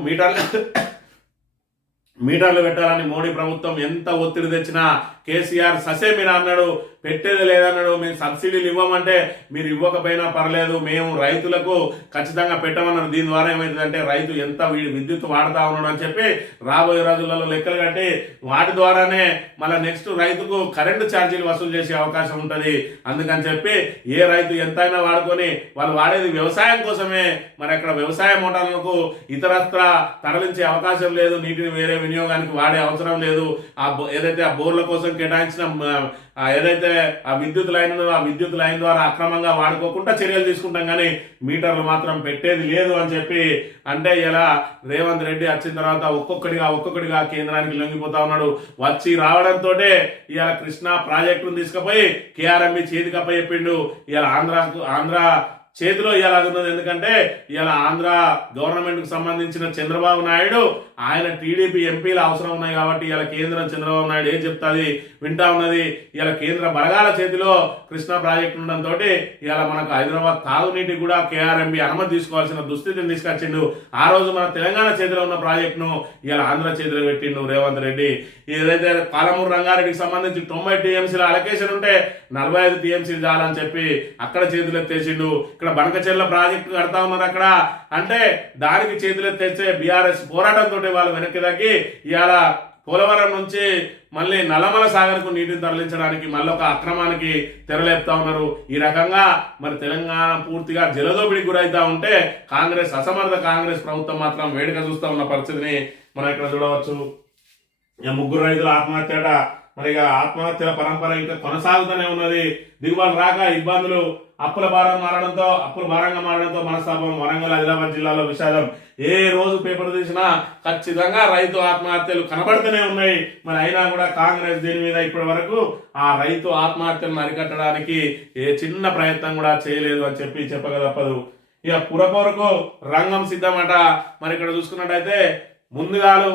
మీటర్లు పెట్టాలని మోడీ ప్రభుత్వం ఎంత ఒత్తిడి తెచ్చినా కేసీఆర్ ససేమిరా అన్నాడు, పెట్టేది లేదన్నాడు. మేము సబ్సిడీలు ఇవ్వమంటే మీరు ఇవ్వకపోయినా పర్లేదు, మేము రైతులకు ఖచ్చితంగా పెట్టమన్నారు. దీని ద్వారా ఏమైతుందంటే రైతు ఎంత విద్యుత్ వాడుతా ఉన్నాడు అని చెప్పి రాబోయే రోజులలో లెక్కలు కట్టి వాటి ద్వారానే మళ్ళీ నెక్స్ట్ రైతుకు కరెంటు ఛార్జీలు వసూలు చేసే అవకాశం ఉంటుంది. అందుకని చెప్పి ఏ రైతు ఎంతైనా వాడుకొని వాళ్ళు వాడేది వ్యవసాయం కోసమే. మరి అక్కడ వ్యవసాయ మోటార్లకు ఇతరత్ర తరలించే అవకాశం లేదు, నీటిని వేరే వినియోగానికి వాడే అవసరం లేదు. ఏదైతే ఆ బోర్ల కోసం కేటాయించిన ఏదైతే ఆ విద్యుత్ లైన్ ఉందో ఆ విద్యుత్ లైన్ ద్వారా అక్రమంగా వాడుకోకుండా చర్యలు తీసుకుంటాం, కానీ మీటర్లు మాత్రం పెట్టేది లేదు అని చెప్పి అంటే ఇలా రేవంత్ రెడ్డి వచ్చిన తర్వాత ఒక్కొక్కటిగా కేంద్రానికి లొంగిపోతా ఉన్నాడు. వచ్చి రావడంతో ఇవాళ కృష్ణా ప్రాజెక్టును తీసుకుపోయి కేఆర్ఎంబి చేతికప్ప చెప్పిండు. ఇవాళ ఆంధ్ర చేతిలో ఇవాళ అది ఉన్నది. ఎందుకంటే ఇవాళ ఆంధ్ర గవర్నమెంట్ కు సంబంధించిన చంద్రబాబు నాయుడు ఆయన టీడీపీ ఎంపీలు అవసరం ఉన్నాయి కాబట్టి ఇవాళ కేంద్రం చంద్రబాబు నాయుడు ఏం చెప్తాది వింటా ఉన్నది. ఇవాళ కేంద్ర బలగాల చేతిలో కృష్ణా ప్రాజెక్టు ఉండడంతో ఇవాళ మనకు హైదరాబాద్ తాగునీటి కూడా కేఆర్ఎంబి అనుమతి తీసుకోవాల్సిన దుస్థితిని తీసుకొచ్చిండు. ఆ రోజు మన తెలంగాణ చేతిలో ఉన్న ప్రాజెక్టును ఇవాళ ఆంధ్ర చేతిలో పెట్టిండు రేవంత్ రెడ్డి. ఏదైతే పాలమూరు రంగారెడ్డికి సంబంధించి 90 టీఎంసీల అలొకేషన్ ఉంటే 45 టీఎంసీలు చాలని చెప్పి అక్కడ చేతులెత్తేసిండు. ఇక్కడ బనకచెర్ల ప్రాజెక్టు కడతా ఉన్నారు అక్కడ అంటే దానికి చేతులెత్తేస్తే బీఆర్ఎస్ పోరాటంతో వాళ్ళు వెనక్కి తగ్గి ఇవాళ పోలవరం నుంచి మళ్ళీ నల్లమల సాగర్కు నీటిని తరలించడానికి మళ్ళీ ఒక అక్రమానికి తెరలేపుతా ఉన్నారు. ఈ రకంగా మరి తెలంగాణ పూర్తిగా జలదోపిడికి గురైతా ఉంటే అసమర్థ కాంగ్రెస్ ప్రభుత్వం మాత్రం వేడుక చూస్తా ఉన్న పరిస్థితిని మనం ఇక్కడ చూడవచ్చు. 3 రైతుల ఆత్మహత్యట. మరి ఆత్మహత్యల పరంపర ఇంకా కొనసాగుతూనే ఉన్నది. దిగుబడి రాక ఇబ్బందులు, అప్పుల భారంగా మారడంతో మనస్తాపం. వరంగల్, ఆదిలాబాద్ జిల్లాలో విషాదం. ఏ రోజు పేపర్ తీసినా ఖచ్చితంగా రైతు ఆత్మహత్యలు కనబడుతూనే ఉన్నాయి. మరి అయినా కూడా కాంగ్రెస్ దీని మీద ఇప్పటి వరకు ఆ రైతు ఆత్మహత్యలను అరికట్టడానికి ఏ చిన్న ప్రయత్నం కూడా చేయలేదు అని చెప్పి చెప్పక తప్పదు. ఇక పురపౌరకు రంగం సిద్ధమట. మరి ఇక్కడ చూసుకున్నట్టయితే ముందుగాలు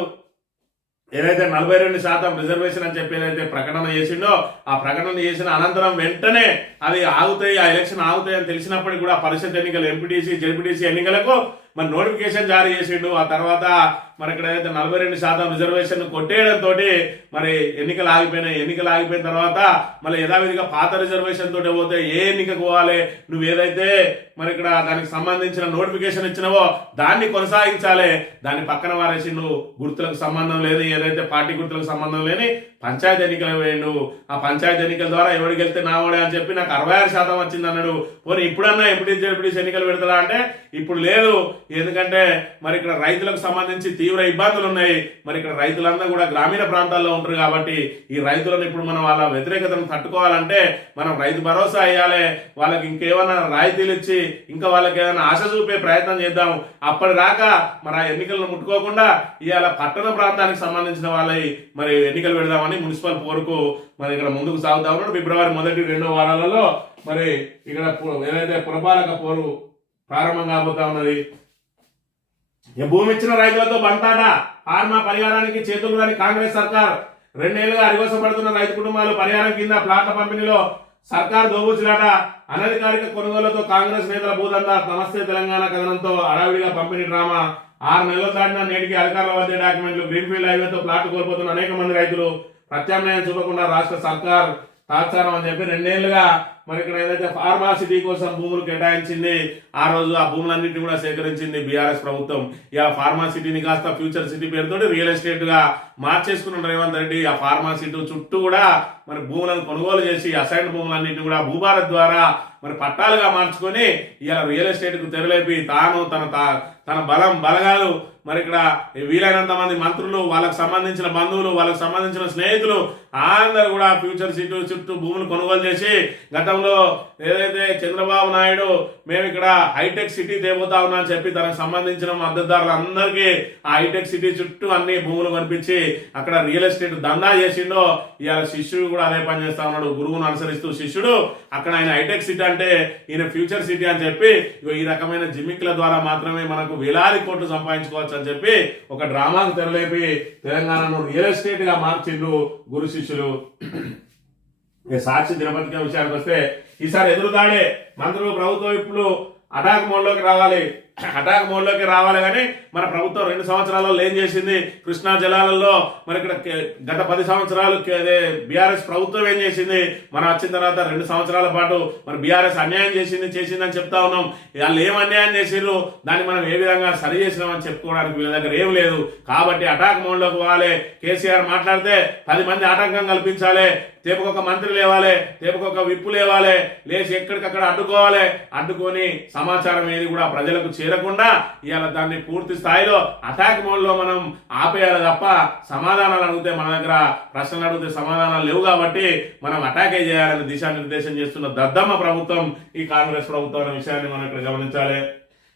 ఏదైతే 42% రిజర్వేషన్ అని చెప్పి ఏదైతే ప్రకటన చేసిండో ఆ ప్రకటన చేసిన అనంతరం వెంటనే అది ఆగుతాయి, ఆ ఎలక్షన్ ఆగుతాయి అని తెలిసినప్పటికీ కూడా పరిషత్ ఎన్నికలు, ఎంపీటీసీ, జెడ్పీటీసీ ఎన్నికలకు మరి నోటిఫికేషన్ జారీ చేసిండు. ఆ తర్వాత మరి ఇక్కడ ఏదైతే 42% రిజర్వేషన్ కొట్టేయడంతో మరి ఎన్నికలు ఆగిపోయిన తర్వాత మళ్ళీ యథావిధిగా పాత రిజర్వేషన్ తోటి పోతే ఏ ఎన్నికకు పోవాలి, నువ్వు ఏదైతే మరి ఇక్కడ దానికి సంబంధించిన నోటిఫికేషన్ ఇచ్చినవో దాన్ని కొనసాగించాలి, దాన్ని పక్కన వారేసి నువ్వు గుర్తులకు సంబంధం లేదు, ఏదైతే పార్టీ గుర్తులకు సంబంధం లేని పంచాయతీ ఎన్నికలు వేయండు. ఆ పంచాయతీ ఎన్నికల ద్వారా ఎవరికి వెళ్తే నావాడే అని చెప్పి నాకు 66% వచ్చింది అన్నాడు. పోనీ ఇప్పుడన్నా ఎంపీటీసీ ఎన్నికలు పెడతాడా అంటే ఇప్పుడు లేదు. ఎందుకంటే మరి ఇక్కడ రైతులకు సంబంధించి తీవ్ర ఇబ్బందులు ఉన్నాయి. మరి ఇక్కడ రైతులందరూ కూడా గ్రామీణ ప్రాంతాల్లో ఉంటారు కాబట్టి ఈ రైతులను ఇప్పుడు మనం వాళ్ళ వ్యతిరేకతను తట్టుకోవాలంటే మనం రైతు భరోసా ఇవ్వాలి, వాళ్ళకి ఇంకేమైనా రాయితీలు ఇచ్చి ఇంకా వాళ్ళకి ఏదైనా ఆశ చూపే ప్రయత్నం చేద్దాం. అప్పటిదాకా మరి ఆ ఎన్నికలను ముట్టుకోకుండా ఇవాళ పట్టణ ప్రాంతానికి సంబంధించిన వాళ్ళవి మరి ఎన్నికలు పెడదామని మున్సిపల్ పోరుకు మరి ఇక్కడ ముందుకు సాగుతా ఉన్నాడు. ఫిబ్రవరి 1-2 వారాలలో మరి ఇక్కడ ఏదైతే పురపాలక పోరు ప్రారంభం కాబోతా ఉన్నది. భూమి ఇచ్చిన రైతులతో బంతాట. ఫార్మా పరిహారానికి చేతులు రాని కాంగ్రెస్ సర్కార్. 2 ఏళ్లుగా అరిగోసపడుతున్న రైతు కుటుంబాలు పరిహారం కింద ప్లాట్ల పంపిణీలో సర్కార్ దోబుచులాట. అనధికారిక కొనుగోలుతో కాంగ్రెస్ నేతల భూదందా. నమస్తే తెలంగాణ కథనంతో హడావిడిగా పంపిణీ డ్రామా. 6 నెలలు దాటినా నేటికి అధికారుల వద్ద డాక్యుమెంట్లు. గ్రీన్ఫీల్డ్ హైవేతో ప్లాట్లు కోల్పోతున్న అనేక మంది రైతులు. ప్రత్యామ్నాయం చూపకుండా రాష్ట్ర సర్కార్ తాత్సారం అని చెప్పి 2 ఏళ్లుగా మరి ఇక్కడ ఏదైతే ఫార్మాసిటీ కోసం భూములు కేటాయించింది ఆ రోజు ఆ భూములన్నింటినీ కూడా సేకరించింది బీఆర్ఎస్ ప్రభుత్వం. ఇక ఫార్మాసిటీని కాస్త ఫ్యూచర్ సిటీ పేరుతో రియల్ ఎస్టేట్ గా మార్చేసుకున్న రేవంత్ రెడ్డి ఆ ఫార్మాసిటీ చుట్టూ కూడా మరి భూములను కొనుగోలు చేసి అసైన్ భూములన్నింటినీ కూడా భూభారత్ ద్వారా మరి పట్టాలుగా మార్చుకొని ఇలా రియల్ ఎస్టేట్ కు తెరలేపి తాను తన బలగాలు మరి ఇక్కడ వీలైనంత మంది మంత్రులు, వాళ్ళకు సంబంధించిన బంధువులు, వాళ్ళకు సంబంధించిన స్నేహితులు అందరూ కూడా ఫ్యూచర్ సిటీ చుట్టూ భూములు కొనుగోలు చేసి గతంలో ఏదైతే చంద్రబాబు నాయుడు మేము ఇక్కడ హైటెక్ సిటీ తేబోతా ఉన్నా అని చెప్పి తనకు సంబంధించిన మద్దతుదారులందరికీ ఆ హైటెక్ సిటీ చుట్టూ అన్ని భూములు కనిపించి అక్కడ రియల్ ఎస్టేట్ దందా చేసిండో ఇవాళ శిష్యుడు కూడా అదే పని చేస్తా ఉన్నాడు. గురువును అనుసరిస్తూ శిష్యుడు అక్కడ ఆయన హైటెక్ సిటీ అంటే ఈయన ఫ్యూచర్ సిటీ అని చెప్పి ఈ రకమైన జిమ్మిక్ల ద్వారా మాత్రమే మనకు వేలాది కోట్లు సంపాదించుకోవచ్చు అని చెప్పి ఒక డ్రామాకు తెరలేపి తెలంగాణను రియల్ ఎస్టేట్ గా మార్చిండు గురు శిష్యులు. సాక్షి దినపత్రిక విషయానికి వస్తే ఈసారి ఎదురుదాడే మంత్రులు, ప్రభుత్వం ఇప్పుడు అటాక్ మోడ్లోకి రావాలి కానీ మన ప్రభుత్వం 2 సంవత్సరాలలో ఏం చేసింది? కృష్ణా జలాలలో మరి ఇక్కడ గత 10 సంవత్సరాలు బీఆర్ఎస్ ప్రభుత్వం ఏం చేసింది? మనం వచ్చిన తర్వాత 2 సంవత్సరాల పాటు మరి బీఆర్ఎస్ అన్యాయం చేసిందని చెప్తా ఉన్నాం. వాళ్ళు ఏం అన్యాయం చేసిర్రు, దాన్ని మనం ఏ విధంగా సరి చేసినామని చెప్పుకోవడానికి వీళ్ళ దగ్గర ఏం లేదు. కాబట్టి అటాక్ మోడ్లోకి పోవాలి. కేసీఆర్ మాట్లాడితే 10 మంది ఆటంకం కల్పించాలి, తేపకొక మంత్రి లేవాలి, తేపకొక విప్పు లేవాలి, లేచి ఎక్కడికక్కడ అడ్డుకోవాలి. అడ్డుకొని సమాచారం ఏది కూడా ప్రజలకు చేరకుండా ఇవాళ దాన్ని పూర్తి స్థాయిలో అటాక్ మోడ్ లో మనం ఆపేయాలి తప్ప సమాధానాలు అడిగితే మన దగ్గర ప్రశ్నలు అడిగితే సమాధానాలు లేవు కాబట్టి మనం అటాకే చేయాలని దిశానిర్దేశం చేస్తున్న దద్దమ్మ ప్రభుత్వం ఈ కాంగ్రెస్ ప్రభుత్వం అనే విషయాన్ని మనం ఇక్కడ గమనించాలి.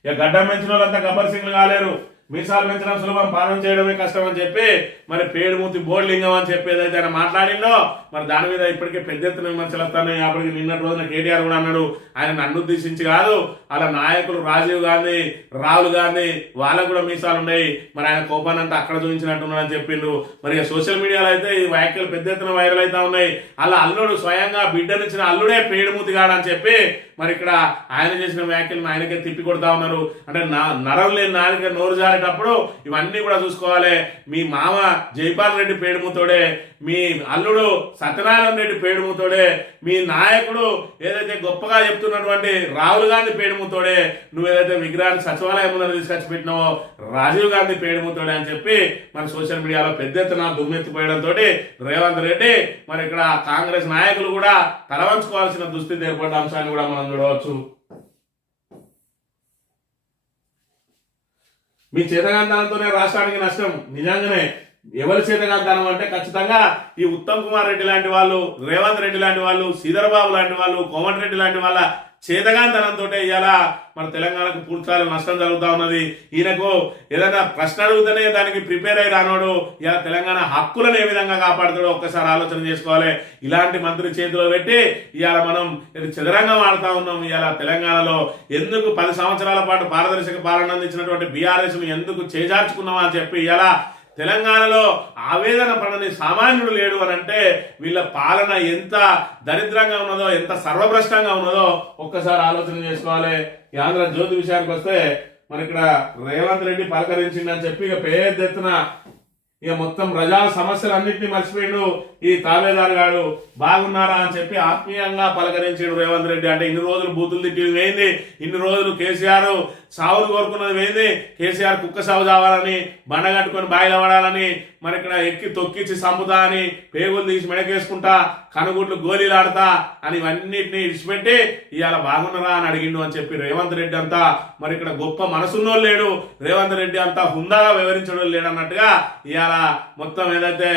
ఇక గడ్డం పెంచిన వాళ్ళంతా గబ్బర్ సింగ్లు కాలేరు, మీసాలు పెంచడం సులభం, పాలన చేయడమే కష్టం అని చెప్పి మరి పేడుమూతి బోర్లింగం అని చెప్పి ఏదైతే ఆయన మాట్లాడిందో మరి దాని మీద ఇప్పటికే పెద్ద ఎత్తున విమర్శలు వస్తున్నాయి. అప్పటికి నిన్నటి రోజున కేటీఆర్ కూడా అన్నాడు, ఆయన నన్ను ఉద్దేశించి కాదు, అలా నాయకులు రాజీవ్ గాంధీ, రాహుల్ గాంధీ వాళ్ళకు కూడా మీసాలు ఉన్నాయి, మరి ఆయన కోపాన్ని అంతా అక్కడ చూపించినట్టున్నాడని చెప్పిండు. మరి సోషల్ మీడియాలో అయితే ఈ వ్యాఖ్యలు పెద్ద ఎత్తున వైరల్ అవుతా ఉన్నాయి. అలా అల్లుడు స్వయంగా బిడ్డనిచ్చిన అల్లుడే పేడుమూతి కాడని చెప్పి మరి ఇక్కడ ఆయన చేసిన వ్యాఖ్యలను ఆయనకే తిప్పి కొడతా ఉన్నారు. అంటే నరం లేని నాలుక నోరు జారేటప్పుడు ఇవన్నీ కూడా చూసుకోవాలి. మీ మామ జైపాల్ రెడ్డి పేడుమూతోడే, మీ అల్లుడు సత్యనారాయణ రెడ్డి పేడుమూతోడే, మీ నాయకుడు ఏదైతే గొప్పగా చెప్తున్నటువంటి రాహుల్ గాంధీ పేడుమూతోడే, నువ్వు ఏదైతే విగ్రహాన్ని సచివాలయం ముందు తీసుకొచ్చి పెట్టినావో రాజీవ్ గాంధీ పేడుమూతోడే అని చెప్పి మన సోషల్ మీడియాలో పెద్ద ఎత్తున దుమ్మెత్తిపోయడంతో రేవంత్ రెడ్డి మరి ఇక్కడ కాంగ్రెస్ నాయకులు కూడా తలవంచుకోవాల్సిన దుస్థితి ఏర్పడ్డ అంశాన్ని కూడా మనం చూడవచ్చు. మీ చేతగాంతనంతోనే రాష్ట్రానికి నష్టం. నిజంగానే ఎవరి చేతగాంతనం అంటే ఖచ్చితంగా ఈ ఉత్తమ్ కుమార్ రెడ్డి లాంటి వాళ్ళు, రేవంత్ రెడ్డి లాంటి వాళ్ళు, శ్రీధరబాబు లాంటి వాళ్ళు, కోమటిరెడ్డి లాంటి వాళ్ళ చేతగాంతనంతో ఇవాళ మన తెలంగాణకు పూర్తిగా నష్టం జరుగుతూ ఉన్నది. ఈయనకు ఏదైనా ప్రశ్న అడిగితేనే దానికి ప్రిపేర్ అయి రానోడు ఇలా తెలంగాణ హక్కులను ఏ విధంగా కాపాడుతాడో ఒక్కసారి ఆలోచన చేసుకోవాలి. ఇలాంటి మంత్రి చేతిలో పెట్టి ఇవాళ మనం చదరంగం ఆడుతా ఉన్నాం. ఇవాళ తెలంగాణలో ఎందుకు 10 సంవత్సరాల పాటు పారదర్శక పాలన అందించినటువంటి బీఆర్ఎస్ ను ఎందుకు చేజార్చుకున్నామా అని చెప్పి ఇలా తెలంగాణలో ఆవేదన పడని సామాన్యుడు లేడు అని అంటే వీళ్ళ పాలన ఎంత దరిద్రంగా ఉన్నదో, ఎంత సర్వభ్రష్టంగా ఉన్నదో ఒక్కసారి ఆలోచన చేసుకోవాలి. ఈ ఆంధ్రజ్యోతి విషయానికి వస్తే మరి ఇక్కడ రేవంత్ రెడ్డి పలకరించిందని చెప్పి ఇక పెద్ద ఎత్తున ఇక మొత్తం ప్రజా సమస్యలన్నింటినీ మర్చిపోయిండు. ఈ తాబేదారు గాడు బాగున్నారా అని చెప్పి ఆత్మీయంగా పలకరించాడు రేవంత్ రెడ్డి. అంటే ఇన్ని రోజులు బూతులు తిట్టింది వేయింది, ఇన్ని రోజులు కేసీఆర్ సావును కోరుకున్నది వేయింది. కేసీఆర్ కుక్క సాగు చావాలని, బండ కట్టుకొని బాయిల పడాలని, మరి ఇక్కడ ఎక్కి తొక్కిచ్చి సంపుతా అని, పేగులు తీసి మెడకేసుకుంటా, కనుగుడ్లు గోళీలాడతా అని ఇవన్నిటిని ఇడిచిపెట్టి ఇవాళ బాగున్నారా అని అడిగిండు అని చెప్పి రేవంత్ రెడ్డి అంతా మరి ఇక్కడ గొప్ప మనసున్నోళ్ళు లేడు, రేవంత్ రెడ్డి అంతా హుందాగా వివరించడం లేడు అన్నట్టుగా ఇవాళ మొత్తం ఏదైతే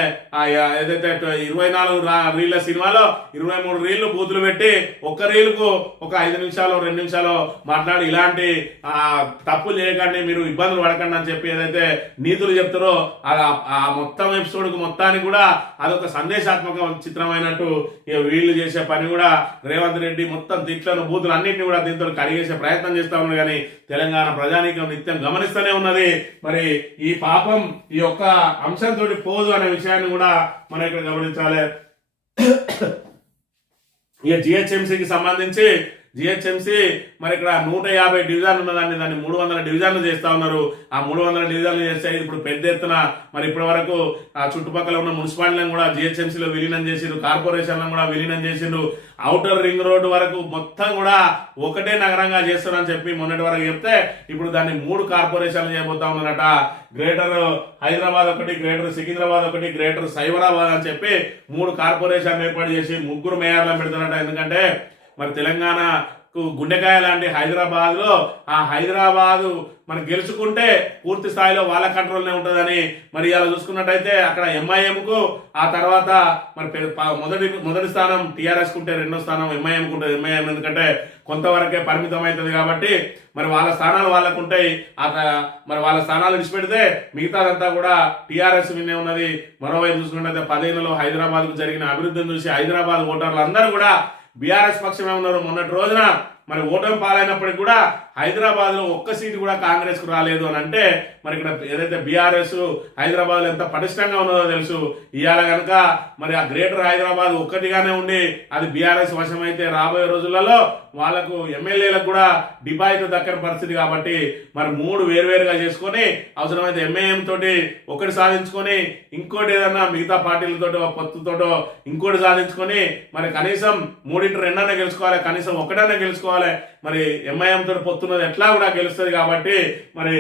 24 రీళ్ల సినిమాలో 23 రీళ్లు బూతులు పెట్టి ఒక్క రీలుకు ఒక 5 నిమిషాలు 2 నిమిషాలు మాట్లాడి ఇలాంటి తప్పులు చేయకండి, మీరు ఇబ్బందులు పడకండి అని చెప్పి ఏదైతే నీతులు చెప్తారో ఆ మొత్తం ఎపిసోడ్ కు మొత్తానికి కూడా అదొక సందేశాత్మక చిత్రమైనట్టు వీళ్ళు చేసే పని కూడా రేవంత్ రెడ్డి మొత్తం తిట్లను బూతులు అన్నింటినీ కూడా దీంతో కడిగేసే ప్రయత్నం చేస్తా ఉన్నారు. కానీ తెలంగాణ ప్రజానీకం నిత్యం గమనిస్తూనే ఉన్నది. మరి ఈ పాపం ఈ యొక్క అంశంతో పోదు అనే విషయాన్ని కూడా మనం ఇక్కడ గమనించాలి. ఇక జిహెచ్ఎంసీకి సంబంధించి జిహెచ్ఎంసీ మరి ఇక్కడ 150 డివిజన్లు ఉన్నదాన్ని దాన్ని 300 డివిజన్లు చేస్తా ఉన్నారు. ఆ 300 డివిజన్లు చేస్తే ఇప్పుడు పెద్ద ఎత్తున మరి ఇప్పటి వరకు ఆ చుట్టుపక్కల ఉన్న మున్సిపాలిటీలను కూడా జిహెచ్ఎంసీలో విలీనం చేసిరు, కార్పొరేషన్లను కూడా విలీనం చేసిండ్రు. ఔటర్ రింగ్ రోడ్డు వరకు మొత్తం కూడా ఒకటే నగరంగా చేస్తారని చెప్పి మొన్నటి వరకు చెప్తే ఇప్పుడు దాన్ని 3 కార్పొరేషన్లు చేయబోతా ఉన్నారట. గ్రేటర్ హైదరాబాద్ ఒకటి, గ్రేటర్ సికింద్రాబాద్ ఒకటి, గ్రేటర్ సైబరాబాద్ అని చెప్పి 3 కార్పొరేషన్లు ఏర్పాటు చేసి 3 మేయర్లను పెడతారట. ఎందుకంటే మరి తెలంగాణకు గుండెకాయ లాంటి హైదరాబాద్ లో ఆ హైదరాబాదు మరి గెలుచుకుంటే పూర్తి స్థాయిలో వాళ్ళ కంట్రోల్నే ఉంటుందని మరి ఇలా చూసుకున్నట్టయితే అక్కడ ఎంఐఎం కు, ఆ తర్వాత మరి మొదటి స్థానం టీఆర్ఎస్ కుంటే, రెండో స్థానం ఎంఐఎం కు ఉంటుంది. ఎంఐఎం ఎందుకంటే కొంతవరకే పరిమితం అవుతుంది కాబట్టి మరి వాళ్ళ స్థానాలు వాళ్ళకు ఉంటాయి. మరి వాళ్ళ స్థానాలు విడిచిపెడితే మిగతాదంతా కూడా టీఆర్ఎస్ విన్నే ఉన్నది. మరోవైపు చూసుకున్నట్టయితే 10 ఏళ్లలో హైదరాబాద్ కు జరిగిన అభివృద్ధిని చూసి హైదరాబాద్ ఓటర్లు అందరూ కూడా బీఆర్ఎస్ పక్షమే ఉన్నారు. మొన్నటి రోజున మరి ఓటమి పాలైనప్పటికీ కూడా హైదరాబాద్ లో ఒక్క సీటు కూడా కాంగ్రెస్ కు రాలేదు అని అంటే మరి ఇక్కడ ఏదైతే బీఆర్ఎస్ హైదరాబాద్ లో ఎంత పటిష్టంగా ఉన్నదో తెలుసు. ఇవాళ కనుక మరి ఆ గ్రేటర్ హైదరాబాద్ ఒక్కటిగానే ఉండి అది బీఆర్ఎస్ వశమైతే రాబోయే రోజులలో వాళ్లకు ఎమ్మెల్యేలకు కూడా డిపాజిట్ దక్కని పరిస్థితి. కాబట్టి మరి 3 వేరువేరుగా చేసుకొని అవసరమైతే ఎంఐఎం తోటి ఒకటి సాధించుకొని ఇంకోటి ఏదన్నా మిగతా పార్టీలతోటో పొత్తుతోటో ఇంకోటి సాధించుకొని మరి కనీసం 3-2 గెలుచుకోవాలి, కనీసం ఒకటన్నా గెలుచుకోవాలి. మరి ఎంఐఎం తోటి పొత్తున్నది ఎట్లా కూడా గెలుస్తుంది. కాబట్టి మరి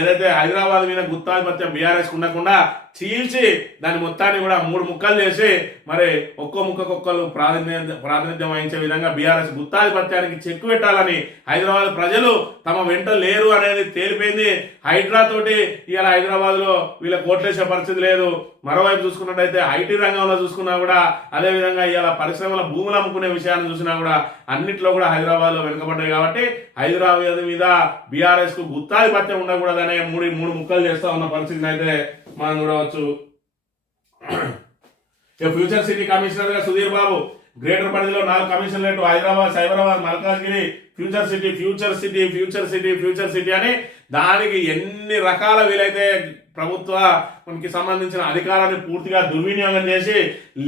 ఏదైతే హైదరాబాద్ మీద గుత్తాధిపత్యం బీఆర్ఎస్ ఉండకుండా చీల్చి దాని మొత్తాన్ని కూడా 3 ముక్కలు చేసి మరి ఒక్కో ముక్కకొక్కరు ప్రాతినిధ్యం వహించే విధంగా బీఆర్ఎస్ గుత్తాధిపత్యానికి చెక్కు పెట్టాలని హైదరాబాద్ ప్రజలు తమ వెంట లేరు అనేది తేలిపోయింది. హైడ్రా తోటి ఇవాళ హైదరాబాద్ లో వీళ్ళ కోట్లేసే పరిస్థితి లేదు. మరోవైపు చూసుకున్నట్టయితే ఐటీ రంగంలో చూసుకున్నా కూడా అదే విధంగా ఇవాళ పరిశ్రమల భూములు అమ్ముకునే విషయాన్ని చూసినా కూడా అన్నిట్లో కూడా హైదరాబాద్ లో వెనుకబడ్డాయి. కాబట్టి హైదరాబాద్ మీద బీఆర్ఎస్ కు గుత్తాధిపత్యం ఉండకూడదనే 3 ముక్కలు చేస్తా ఉన్న పరిస్థితిని అయితే మనం చూడవచ్చు. ఫ్యూచర్ సిటీ కమిషనర్ గా సుధీర్ బాబు, గ్రేటర్ పరిధిలో 4 కమిషనరేట్లు Hyderabad, Cyberabad, Malkajgiri, future city future city future city future city అని దానికి ఎన్ని రకాల వీలైతే ప్రభుత్వానికి సంబంధించిన అధికారాన్ని పూర్తిగా దుర్వినియోగం చేసి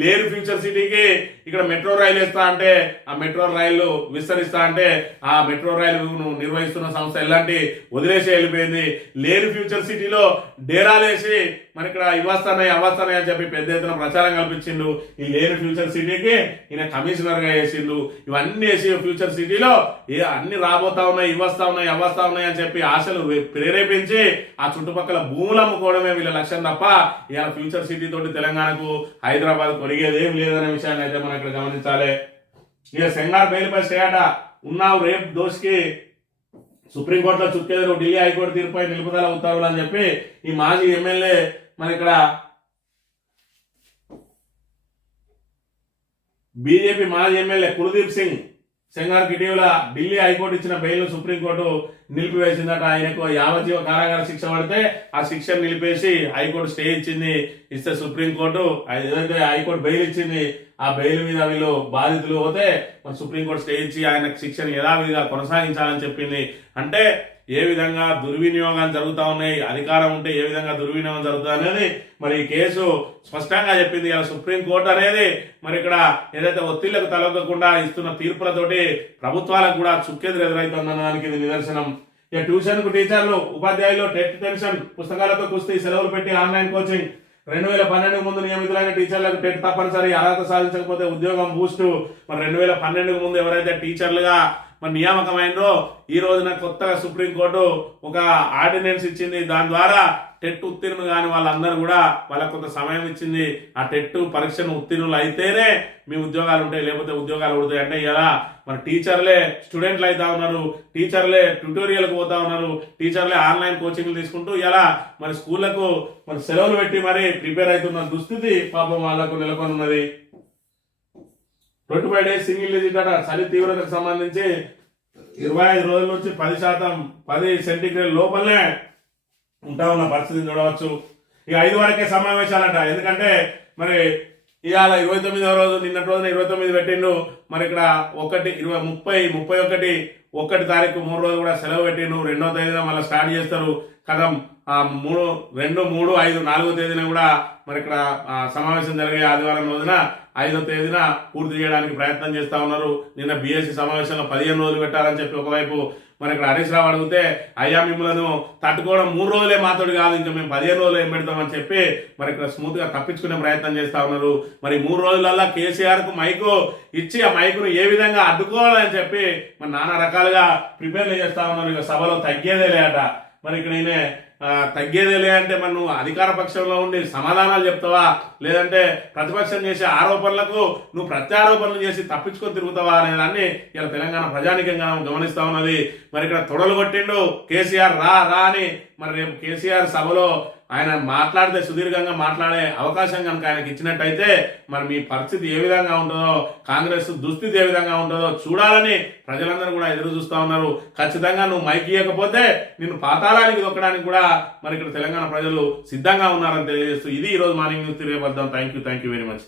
లేరు ఫ్యూచర్ సిటీకి ఇక్కడ మెట్రో రైలు ఇస్తా అంటే ఆ మెట్రో రైలు విస్తరిస్తా అంటే ఆ మెట్రో రైలు నిర్వహిస్తున్న సంస్థ ఎలాంటి వదిలేసి వెళ్ళిపోయింది. లేరు ఫ్యూచర్ సిటీలో డేరాలేసి మరి ఇక్కడ ఇవ్వస్తాయి అవ్వస్తాయి అని చెప్పి పెద్ద ఎత్తున ప్రచారం కల్పించిండు. ఈ లేరు ఫ్యూచర్ సిటీకి ఈయన కమిషనర్ గా వేసిండు. ఇవన్నీ వేసి ఫ్యూచర్ సిటీలో అన్ని రాబోతా ఉన్నాయి, ఇవ్వస్తా ఉన్నాయి, అవ్వస్తా ఉన్నాయి అని చెప్పి ఆశలు ప్రేరేపించి ఆ చుట్టుపక్కల భూములు అమ్ముకోవడమే వీళ్ళ లక్ష్యం తప్ప ఇలా ఫ్యూచర్ సిటీ తోటి తెలంగాణకు హైదరాబాద్ కొరిగేది ఏం లేదనే విషయాన్ని అయితే మనం ఇక్కడ గమనించాలి. ఇక సెంగార్ బెయిల్పై స్టే అట. ఉన్నావు రేప్ దోషికి సుప్రీంకోర్టులో చుక్కెదురు, ఢిల్లీ హైకోర్టు తీర్పుపై నిలుపుదల ఉత్తర్వులు అని చెప్పి ఈ మాజీ ఎమ్మెల్యే మరి ఇక్కడ బీజేపీ మాజీ ఎమ్మెల్యే కుల్దీప్ సింగ్ సెంగార్కి ఇటీవల ఢిల్లీ హైకోర్టు ఇచ్చిన బెయిల్ సుప్రీంకోర్టు నిలిపివేసిందట. ఆయనకు యావజ్జీవ కారాగార శిక్ష పడితే ఆ శిక్షను నిలిపేసి హైకోర్టు స్టే ఇచ్చింది. ఇస్తే సుప్రీంకోర్టు ఏదైతే హైకోర్టు బెయిల్ ఇచ్చింది ఆ బెయిల్ మీద వీళ్ళు బాధితులు పోతే సుప్రీంకోర్టు స్టే ఇచ్చి ఆయన శిక్షను యథావిధిగా కొనసాగించాలని చెప్పింది. అంటే ఏ విధంగా దుర్వినియోగాలు జరుగుతూ ఉన్నాయి, అధికారం ఉంటే ఏ విధంగా దుర్వినియోగం జరుగుతుంది అనేది మరి ఈ కేసు స్పష్టంగా చెప్పింది. ఇలా సుప్రీంకోర్టు అనేది మరి ఇక్కడ ఏదైతే ఒత్తిళ్లకు తలొగ్గకుండా ఇస్తున్న తీర్పులతోటి ప్రభుత్వాలకు కూడా చుక్కెదురు ఎదురవుతుందన్నదానికి ఇది నిదర్శనం. ఇక ట్యూషన్ కు టీచర్లు, ఉపాధ్యాయులు టెట్ టెన్షన్, పుస్తకాలతో కుస్తీ, సెలవులు పెట్టి ఆన్లైన్ కోచింగ్. 2012 ముందు నియమితులైన టీచర్లకు టెట్ తప్పనిసరి, అర్హత సాధించకపోతే ఉద్యోగం బూస్టు. మరి 2012 ముందు ఎవరైతే టీచర్లుగా మరి నియామకమైనో ఈ రోజున కొత్తగా సుప్రీంకోర్టు ఒక ఆర్డినెన్స్ ఇచ్చింది. దాని ద్వారా టెట్ ఉత్తీర్ణులు కాని వాళ్ళందరూ కూడా వాళ్ళకు కొంత సమయం ఇచ్చింది. ఆ టెట్ పరీక్షను ఉత్తీర్ణులు అయితేనే మీ ఉద్యోగాలు ఉంటాయి, లేకపోతే ఉద్యోగాలు ఉడతాయి. అంటే ఇలా మరి టీచర్లే స్టూడెంట్లు అవుతా ఉన్నారు, టీచర్లే ట్యూటోరియల్కి పోతా ఉన్నారు, టీచర్లే ఆన్లైన్ కోచింగ్లు తీసుకుంటూ ఇలా మరి స్కూళ్లకు మరి సెలవులు పెట్టి మరి ప్రిపేర్ అవుతున్న దుస్థితి పాపం వాళ్ళకు నెలకొని ఉన్నది. 25 days సింగిల్ డిజిట్ అట. చలి తీవ్రతకు సంబంధించి 25 రోజుల నుంచి 10 సెంటీగ్రేడ్ లోపలనే ఉంటా ఉన్న పరిస్థితిని చూడవచ్చు. ఇక 5 వరకే సమావేశాలట. ఎందుకంటే మరి ఇవాళ 29వ రోజు, నిన్నటి రోజున 29 పెట్టిండు. మరి ఇక్కడ 1, 20, 30, 31 తారీఖు 3 రోజులు కూడా సెలవు పెట్టిండు. 2వ తేదీన మళ్ళీ స్టార్ట్ చేస్తారు. కదం 3, 2, 3, 5, 4వ తేదీన కూడా మరి ఇక్కడ సమావేశం జరిగే ఆదివారం రోజున 5వ తేదీన పూర్తి చేయడానికి ప్రయత్నం చేస్తా ఉన్నారు. నిన్న బీఎస్సీ సమావేశంలో 15 రోజులు పెట్టాలని చెప్పి ఒకవైపు మరి ఇక్కడ హరీష్ రావు అడిగితే అయ్యా మిమ్మల్ని తట్టుకోవడం 3 రోజులే మాతోడు కాదు, ఇంకా మేము 15 రోజులు ఏం పెడతామని చెప్పి మరి ఇక్కడ స్మూత్ గా తప్పించుకునే ప్రయత్నం చేస్తా ఉన్నారు. మరి 3 రోజులల్లా కేసీఆర్ కు మైకు ఇచ్చి ఆ మైకును ఏ విధంగా అడ్డుకోవాలని చెప్పి మరి నానా రకాలుగా ప్రిపేర్లు చేస్తా ఉన్నారు. ఇక సభలో తగ్గేదేలే అట. మరి ఇక్కడ ఈయన తగ్గేదేలే అంటే మరి నువ్వు అధికార పక్షంలో ఉండి సమాధానాలు చెప్తావా, లేదంటే ప్రతిపక్షం చేసే ఆరోపణలకు నువ్వు ప్రత్యారోపణలు చేసి తప్పించుకొని తిరుగుతావా అనే దాన్ని ఇలా తెలంగాణ ప్రజానికంగా గమనిస్తా ఉన్నది. మరి ఇక్కడ తొడలు కొట్టిండు కేసీఆర్ రా రా అని. మరి రేపు కేసీఆర్ సభలో ఆయన మాట్లాడితే సుదీర్ఘంగా మాట్లాడే అవకాశం కనుక ఆయనకి ఇచ్చినట్టయితే మరి మీ పరిస్థితి ఏ విధంగా ఉంటుందో, కాంగ్రెస్ దుస్థితి ఏ విధంగా ఉంటుందో చూడాలని ప్రజలందరూ కూడా ఎదురు చూస్తూ ఉన్నారు. ఖచ్చితంగా నువ్వు మైక్ ఇవ్వకపోతే నిన్ను పాతాళానికి దొక్కడానికి కూడా మరి ఇక్కడ తెలంగాణ ప్రజలు సిద్ధంగా ఉన్నారని తెలియజేస్తూ ఇది ఈరోజు మార్నింగ్ న్యూస్ తెలియబద్దాం. Thank you very much.